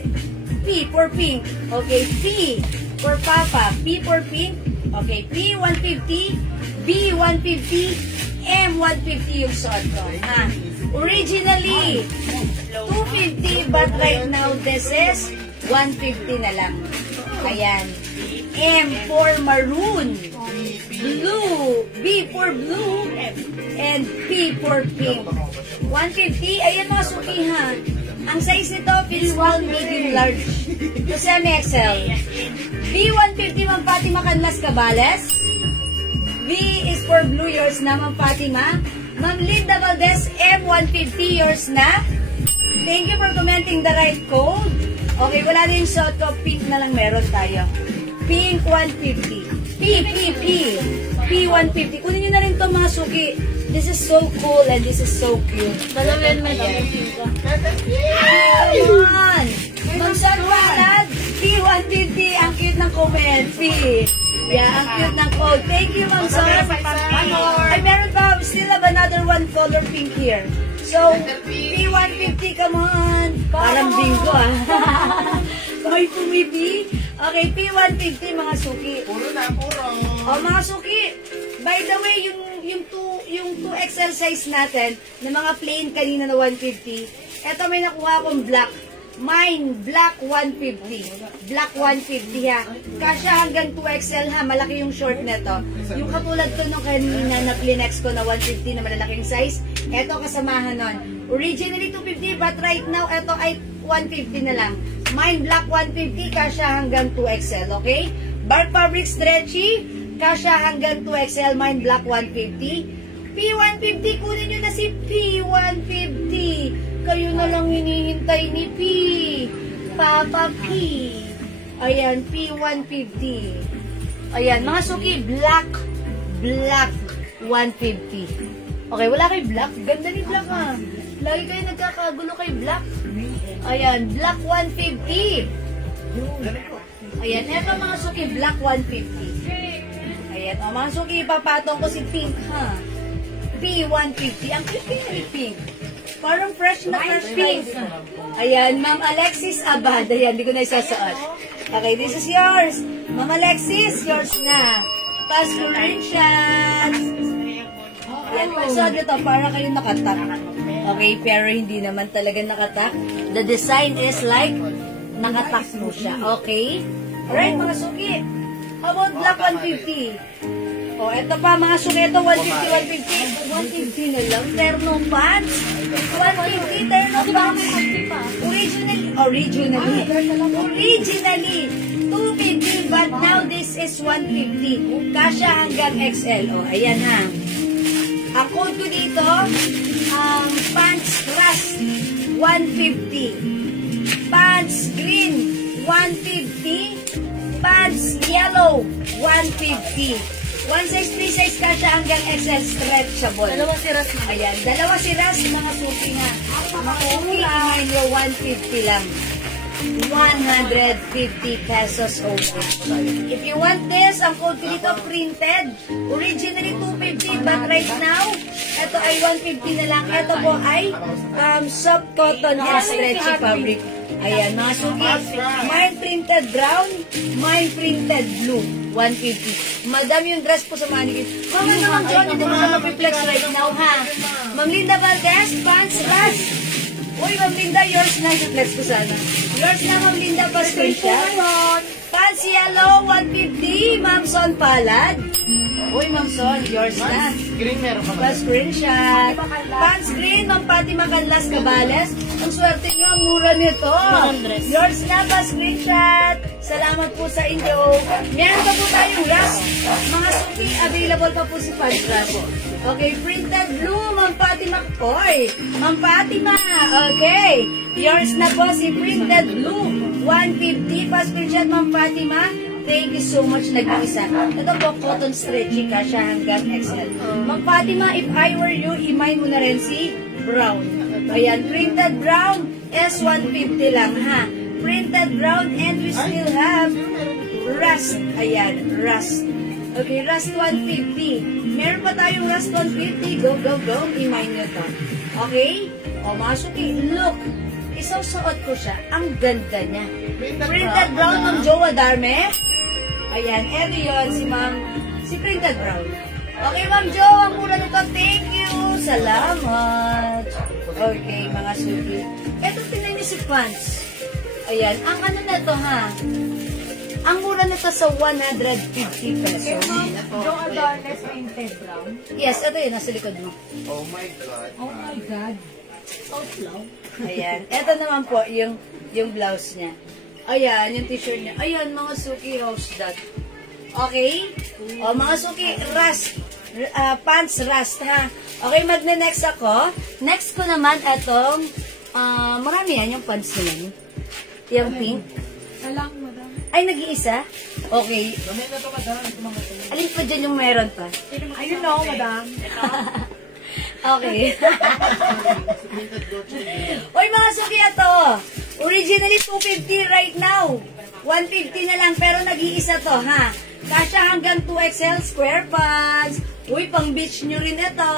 P for pink. Okay, P for papa. P for pink. Okay, P150, B150, M150 yung suot ko. Ha? Originally, 250, but right now, this is 150 na lang. Ayan. M for maroon. Blue. B for blue. And P for pink. 150. Ayan mga suki ha. Ang size nito, small, medium, large. To semi-XL. B150, Ma'am Fatima Canlas Cabales. B is for blue, yours na, Ma'am Fatima. Ma'am Linda Valdez, M150, yours na. Thank you for commenting the right code. Okay, wala na yung suot ko. Pink na lang meron tayo. Pink 150. P150. Kunin nyo na rin to mga suki. This is so cool and this is so cute. Dalawa yan, madam. Come on! Ma'am San Palad, P150. Ang cute ng comment. P. Yeah, ang cute ng code. Thank you, Ma'am San. Ay, meron pa. We still have another one color pink here. So, P150, come on. Parang bingo ah. May pumipi. Okay, P150 mga suki. Puro na, puro. Oh, mga suki. By the way, yung 2XL size natin, na mga plain kanina na 150, eto may nakuha akong black. Mine, black 150. Black 150 ha. Kasya hanggang 2XL ha. Malaki yung short neto. Yung katulad ko nung kanina na Plinex ko na 150 na malalaking size, eto kasamahan nun. Originally 250 but right now eto ay 150 na lang. Mine, black 150, kasya hanggang 2XL, okay? Bark fabric stretchy, kasya hanggang 2XL, mine black 150. P150, kunin nyo na si P150. Kayo na lang hinihintay ni P. Papa P. Ayan, P150. Ayan, mga suki, black 150. Okay, wala kay black. Ganda ni black ha. Lagi kayo nagkakagulo kay black. Ayan, black 150. Ayan, eto mga suki, black 150. Ayan, mga suki, ipapatong ko si pink ha. P150. Ang cute ni pink. Parang fresh na fresh pink. Ayan, Ma'am Alexis Abad. Ayan, hindi ko na isasuot. Okay, this is yours. Ma'am Alexis, yours na. Pass screenshots. Ayan, pasuot nito para kayo nakatak. Okay, pero hindi naman talaga nakatak. The design is like nakatak mo siya. Okay? Alright, mga suki. How about black 150? O, eto pa, mga suki. Ito, 150. 150 na lang. Terno pants. 150, terno pants. Originally, 250, but now this is 150. Kasya hanggang XL. O, ayan ha. Ang code ko dito, pants rust, 150. Pants green, 150. Pants yellow, 150. One size, 3 size kasya hanggang XL stretchable. Dalawa si Ras na. Ayan, dalawa si Ras, mga suki nga. Mga suki, imahin nyo, 150 lang. 150 pesos over. If you want this, ang code ko dito printed. Originally 250, but right now, ito ay 150 na lang. Ito po ay soft cotton and stretchy fabric. Ayan, mga suki. Mine printed brown, mine printed blue. 150. Madam, yung dress po sa mannequin. Ma'am, ano naman John, hindi mo na mapiplex right now, ha? Ma'am Linda Valdez, pants, ras. Uy, Ma'am Linda, yours na. I-flex ko sana. Yours na, Ma'am Linda, pa screenshot. Pants yellow, 150. Ma'am Son Palad. Uy, Ma'am Son, yours na. Green meron ka ba? Pa screenshot. Pants green, Ma'am Fatima Canlas Cabales. Ang swerte nyo, ang mura nito. Yours na, pa screenshot. Salamat po sa inyo. Meron pa po tayong ras. Mga suki, available pa po si pants ras. Okay, printed blue, Ma'am Fatima. Oy, Ma'am Fatima. Okay. Yours na po si printed blue. 150 pa screenshot, Ma'am Fatima. Thank you so much, nag-isa. Ito po, cotton stretchy ka siya hanggang XL. Ma'am Fatima, if I were you, imay mo na rin si brown. Ayan, printed brown is 150 lang, ha? Printed brown and we still have rust. Ayan, rust. Okay, Rust 150. Meron pa tayong Rust 150. Go, go, go. I-mine nyo to. Okay? O, mga suki, look. Isusuot ko siya. Ang ganda niya. Printed brown ng Jowa Darme. Ayan, eto yun, si Printed Brown. Okay, Ma'am Jo, ang mura nito. Thank you. Salamat. Okay, mga suki. Eto, tinan niyo si pants. Ayan, ang ano na to, ha? Ang mura nito sa 150 pesos. Joe Adornes Painted Brown. Yes, ito yun, nasa likod mo. Oh my God. Oh my God. So slow. Ayan, eto naman po, yung blouse niya. Ayan, yung t-shirt niya. Ayan, mga suki rose dot. Okay? O, mga suki, rust. Pants rust, ha? Okay, magne-next ako. Next ko naman itong, marami yan yung pants nila. Yung pink. Alang, madam. Ay, nag-iisa? Okay. Gamit na to, madam. Alin pa dyan yung meron pa? Ayun no, madam. Okay. Uy, mga suki ito. Originally, 250 right now. 150 na lang, pero nag-iisa to, ha? Kasya hanggang 2XL square pants. Uy, pang beach nyo rin ito.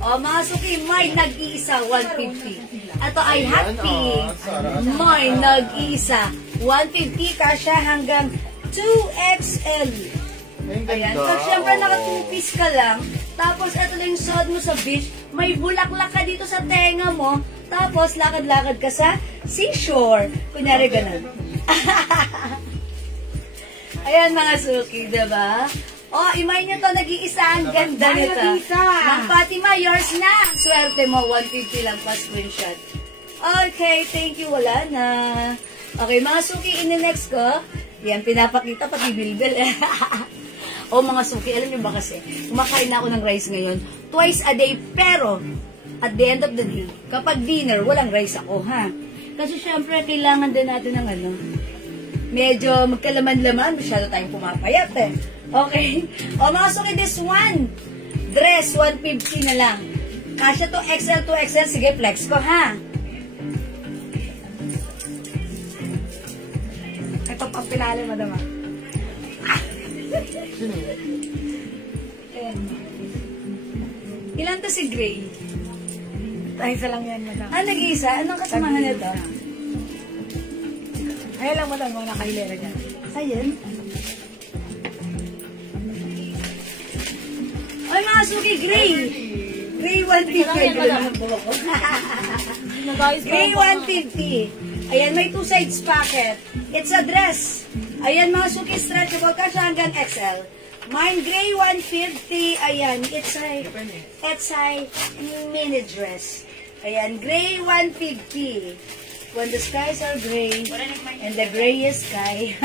O, mga suki, may nag-iisa, 150. Ito ay hot pink. May nag-iisa, 150. Kasya hanggang 2XL. Ayan. So, syempre, naka 2-piece ka lang. Tapos, ito lang yung suot mo sa beach. May bulaklak ka dito sa tenga mo. Tapos, lakad-lakad ka sa seashore. Kunyari, ganun. Ayan, mga suki, diba? Oh, imay nyo to, nag-iisa. Ang ganda nito. Ma'am Fatima, yours na. Swerte mo, 150 lang pa screenshot. Okay, thank you. Wala na. Okay, mga suki, in-next ko. Yan, pinapakita, pati bilbil. O mga suki, alam niyo ba kasi, kumakain na ako ng rice ngayon, twice a day, pero at the end of the day, kapag dinner, walang rice ako, ha? Kasi syempre, kailangan din natin ng ano, medyo magkalaman-laman, masyado tayong pumapayat, eh. Okay? O mga suki, this one, dress, 150 na lang. Kasya to XL to XL, sige, flex ko, ha? Ito pang pinali, madam. Ilan to si Gray? Isa lang yan, madam. Ah, nag-iisa? Anong kasamahan nito? Ayun lang, madam, mga nakahilera dyan. Ayan. Ay, mga suki, Gray! Gray 150. Gray 150. Ayan, may 2 sides pocket. It's a dress. Ayan, mga suki, stretchable ka siya hanggang XL. Mine, gray 150. Ayan, it's a mini dress. Ayan, gray 150. When the skies are gray, and the grayest sky.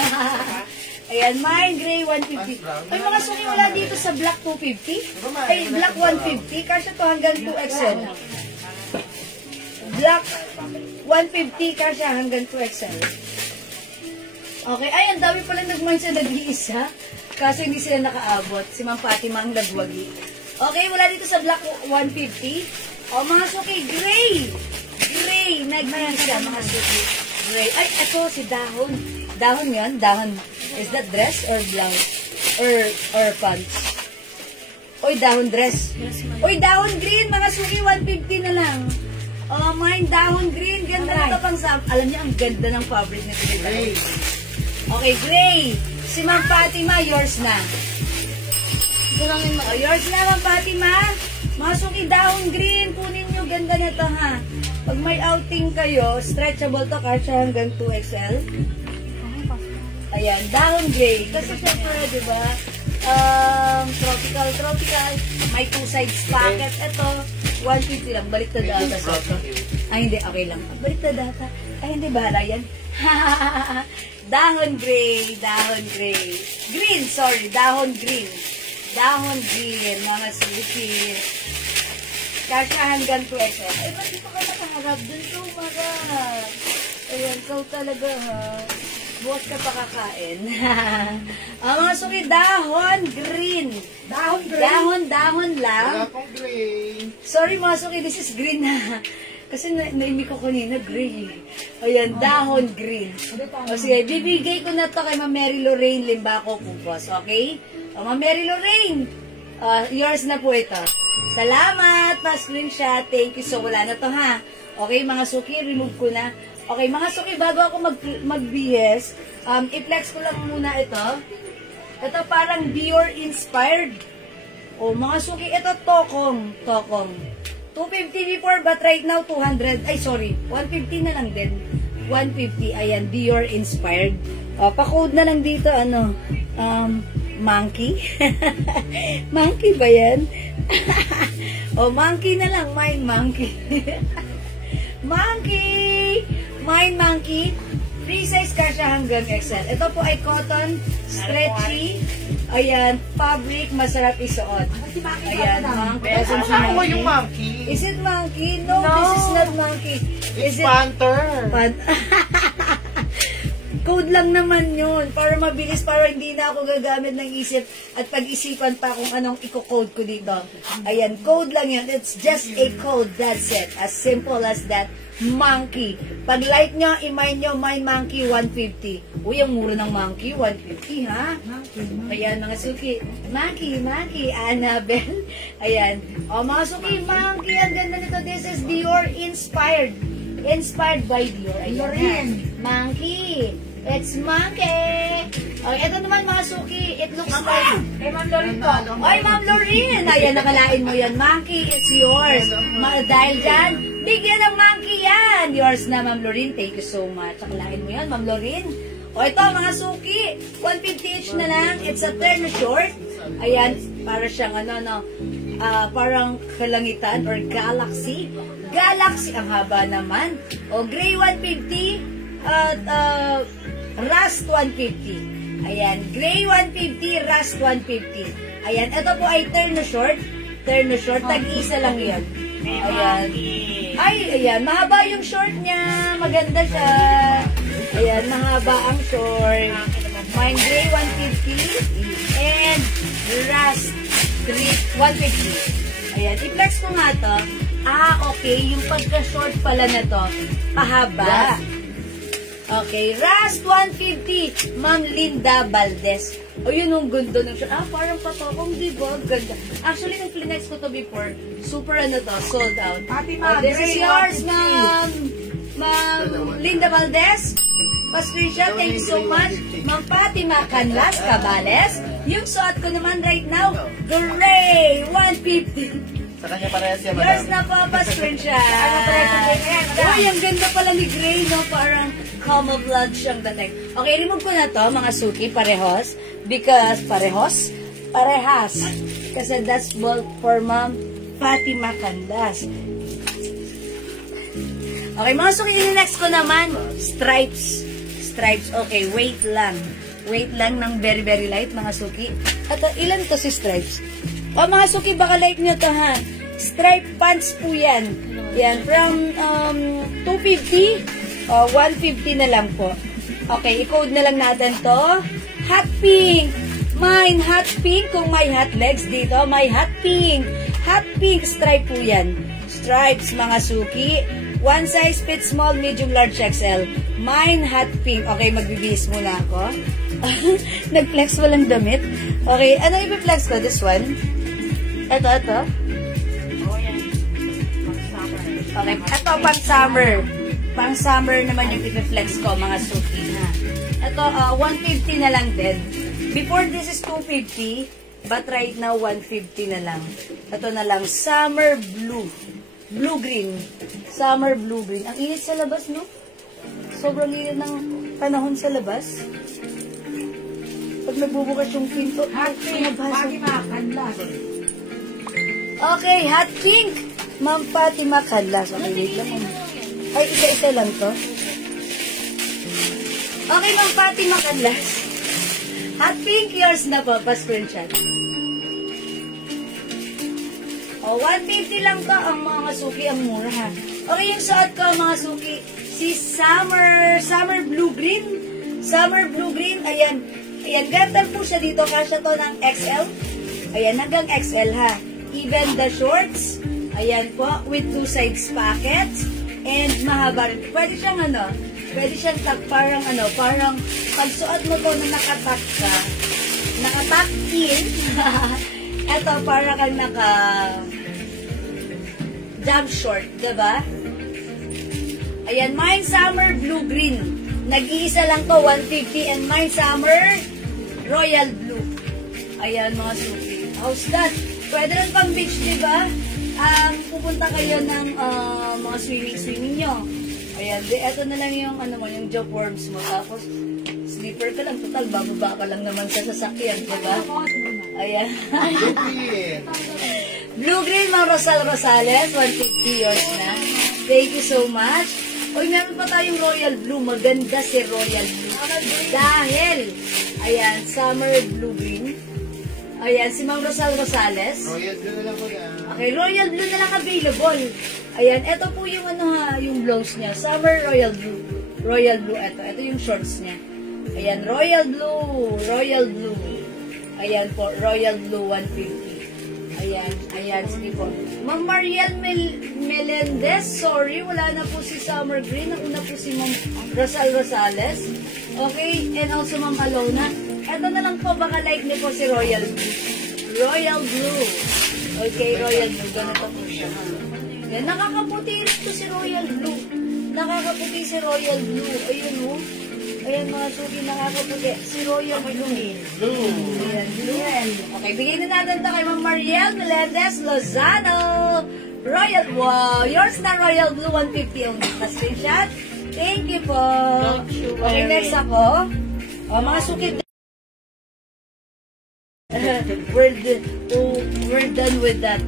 Ayan, mine, gray 150. Ay, mga suki, wala dito sa black 250. Ay, black 150. Kasya to hanggang 2XL. Black 150 kasya hanggang 2XL. Okay, ay, ang dami pala nag-mine sa nag-iisa. Kasi hindi sila nakaabot. Si Ma'am Fatima ang nagwagi. Okay, wala dito sa black 150. O, mga suki, gray. Gray, nag-iisa, mga suki. Gray. Ay, ito, si Dahon. Dahon yan? Dahon. Is that dress or blouse? Or pants? Oy, Dahon dress. Oy, Dahon green, mga suki, 150 na lang. Oh, mine, Dahon green. Ganda na ito pang sam. Alam niyo, ang ganda ng fabric na ito. Gray. Okay, gray. Si Ma'am Fatima, yours na. Oh, yours na, Ma'am Fatima. Mga suki, Dahon green. Kunin nyo, ganda na ito, ha. Pag may outing kayo, stretchable to, kasya hanggang 2XL. Ayan, Dahon gray. Kasi syempre, di ba, tropical. May 2 sides pocket. Ito, 150 lang. Balik na data sa ito. Ay, hindi. Okay lang. Balik na data. Ay, hindi. Bahala yan. Dahon gray. Green, sorry. Dahon green. Mga suki. Kasya hanggang 2XL. Ay, ba't dito ka nakaharap? Dun ka umarap. Ayan, ikaw talaga, ha. Bukas ka pa kakain. Mga suki, dahon green. Dahon lang. Wala pong gray. Sorry mga suki, this is green na. Kasi naimik ko kanina, gray. Ayan, Dahon green. O sige, bibigay ko na to kay Ma'am Mary Lorraine Limbaco Kupos, okay? Ma'am Mary Lorraine, yours na po ito. Salamat, pa-screenshot. Thank you. So, wala na to ha. Okay, mga suki, remove ko na. Okay, mga suki, bago ako mag-BS, i-flex ko lang muna ito. Ito parang Dior inspired. O, mga suki, ito Tokong. 250 before, but right now, 200. Ay, sorry, 150 na lang din. 150, ayan, Dior inspired. O, pa-code na lang dito, monkey. Monkey ba yan? O, monkey na lang, mine monkey. Monkey! Mine monkey. Free size ka siya hanggang XL. Ito po ay cotton, stretchy. Ayan, fabric, masarap isuot. Ayan, monkey. Ano yung monkey? Is it monkey? No, this is not monkey. It's panther. Code lang naman yun. Para mabilis, para hindi na ako gagamit ng isip at pag-isipan pa kung anong i-code ko dito. Ayan, code lang yun. It's just a code. That's it. As simple as that. Monkey. Pag like nyo, i-mine nyo, my monkey, 150. Uy, ang mura ng monkey, 150, ha? Ayan, mga suki. Monkey, Annabelle. Ayan. O, mga suki, monkey. Ang ganda nito. This is Dior inspired. Inspired by Dior. Ayan. Monkey. It's monkey. Okay, ito naman mga suki. It looks like... Kay Ma'am Lorin to. Ay, Ma'am Lorin. Ayan, nakalain mo yan. Monkey, it's yours. Dahil dyan, bigyan ng monkey yan. Yours na, Ma'am Lorin. Thank you so much. Nakalain mo yan, Ma'am Lorin. O, ito, mga suki. 150 each na lang. It's a turn short. Ayan, para siyang parang kalangitan or galaxy. Galaxy, ang haba naman. O, gray 150 at Rust 150. Ayan, gray 150, Rust 150. Ayan, ito po ay turn short. Turn short, tag-isa lang yan. Ayan. Ay, ayan, mahaba yung short niya. Maganda siya. Ayan, mahaba ang short. Mine gray 150 and Rust 150. Ayan, i-flex ko nga to. Okay, yung pagka-short pala na to, pahaba. Okay, Rust 150, Ma'am Linda Valdez. O yun yung gundo ng short. Parang patokong, di ba? Ganda. Actually, nung flinex ko to before, super sold out. This is yours, Ma'am Linda Valdez. Pa-screenshot, thank you so much. Ma'am Fatima Canlas Cabales. Yung suot ko naman right now, gray 150. Sa kanya parehas yan, Yours madam. na po, pa-screenshot. Uy, ang ganda pala ni Gray, no? Parang camouflage siyang dating. Okay, remove ko na to, mga suki, parehas. Because, parehas. Kasi that's for Ma'am Fatima Canlas. Okay, mga suki, next ko naman, stripes. Okay, wait lang. Wait lang ng very, very light, mga suki. At ilan to si stripes? O, mga suki, baka like nyo to, ha? Stripe pants po yan. Yan, from 250, 150 na lang po. Okay, i-code na lang natin to. Hot pink. Mine, hot pink. Kung may hot legs dito, may hot pink. Hot pink stripe po yan. Stripes, mga suki. One size fits small, medium, large, XL. Mine, hot pink. Okay, magbibihis muna ako. Nag-flex walang damit. Okay, ano i-flex ko? This one? Ito. Okay, ito pang summer. Pang summer naman yung i-flex ko, mga suki. Ito, 150 na lang din. Before this is 250, but right now 150 na lang. Ito na lang, summer blue. Blue-green. Summer blue-green. Ang init sa labas, no? Sobrang init ng panahon sa labas. Pag nagbubukas yung pinto, okay, hot pink. Ma'am Fatima Canlas. Okay, wait lang. Ay, isa-isa lang to. Okay, Ma'am Fatima Canlas. Hot pink, yours na po. Pa-screenshot. 150 lang to. Ang mga suki, ang mura, ha. Okay, yung suot ko, mga suki, si Summer Blue-Green. Summer Blue-Green, ayan. Ayan, gantan po siya dito. Kasya to ng XL. Ayan, hanggang XL, ha. Even the shorts. Ayan po, with two sides pockets. And mahaba rin. Pwede siyang parang pag suot mo to na nakatak tucked in. Ito, para kang naka jump short, diba? Ayan, mine summer blue-green. Nag-iisa lang to, 150. And mine summer royal blue. Ayan, mga suki. How's that? Pwede lang pang beach, diba? Pupunta kayo ng mga swimming nyo. Ayan, eto na lang yung, yung job worms mo. Tapos, slipper ka lang. Total, bababa ka lang naman sa sasakyan, diba? Ayan. Blue-green, mga Rosales, 150 yours na. Thank you so much. Uy, meron pa tayong royal blue. Maganda si royal blue. Dahil, ayan, summer blue-green. Ayan, si Mang Rosales. Royal blue na lang po yan. Okay, royal blue na lang available. Ayan, ito po yung yung blouse niya. Summer royal blue. Royal blue, ito yung shorts niya. Ayan, royal blue. Royal blue. Ayan po, royal blue 150. Ayan, sige po. Ma'am Mariel Melendez, sorry, wala na po si Summer Green. Nauna po si Ma'am Rosales. Okay, and also Ma'am Alona. Ito na lang po, baka like niyo po si Royal Blue. Royal Blue. Okay, Royal Blue. Ganito po siya. Yan, nakakaputi rin po si Royal Blue. Nakakaputi si Royal Blue. Ayun o. Ayan mga suki, nakakaputi. Si Royal Blue. Ayan, Blue. Okay, bigay na natin ito kay Ma'am Mariel Melendez Lozano. Royal, wow. Yours na Royal Blue 150 only. Screenshot. Thank you po. Okay, next ako. Mga suki, we're done with that.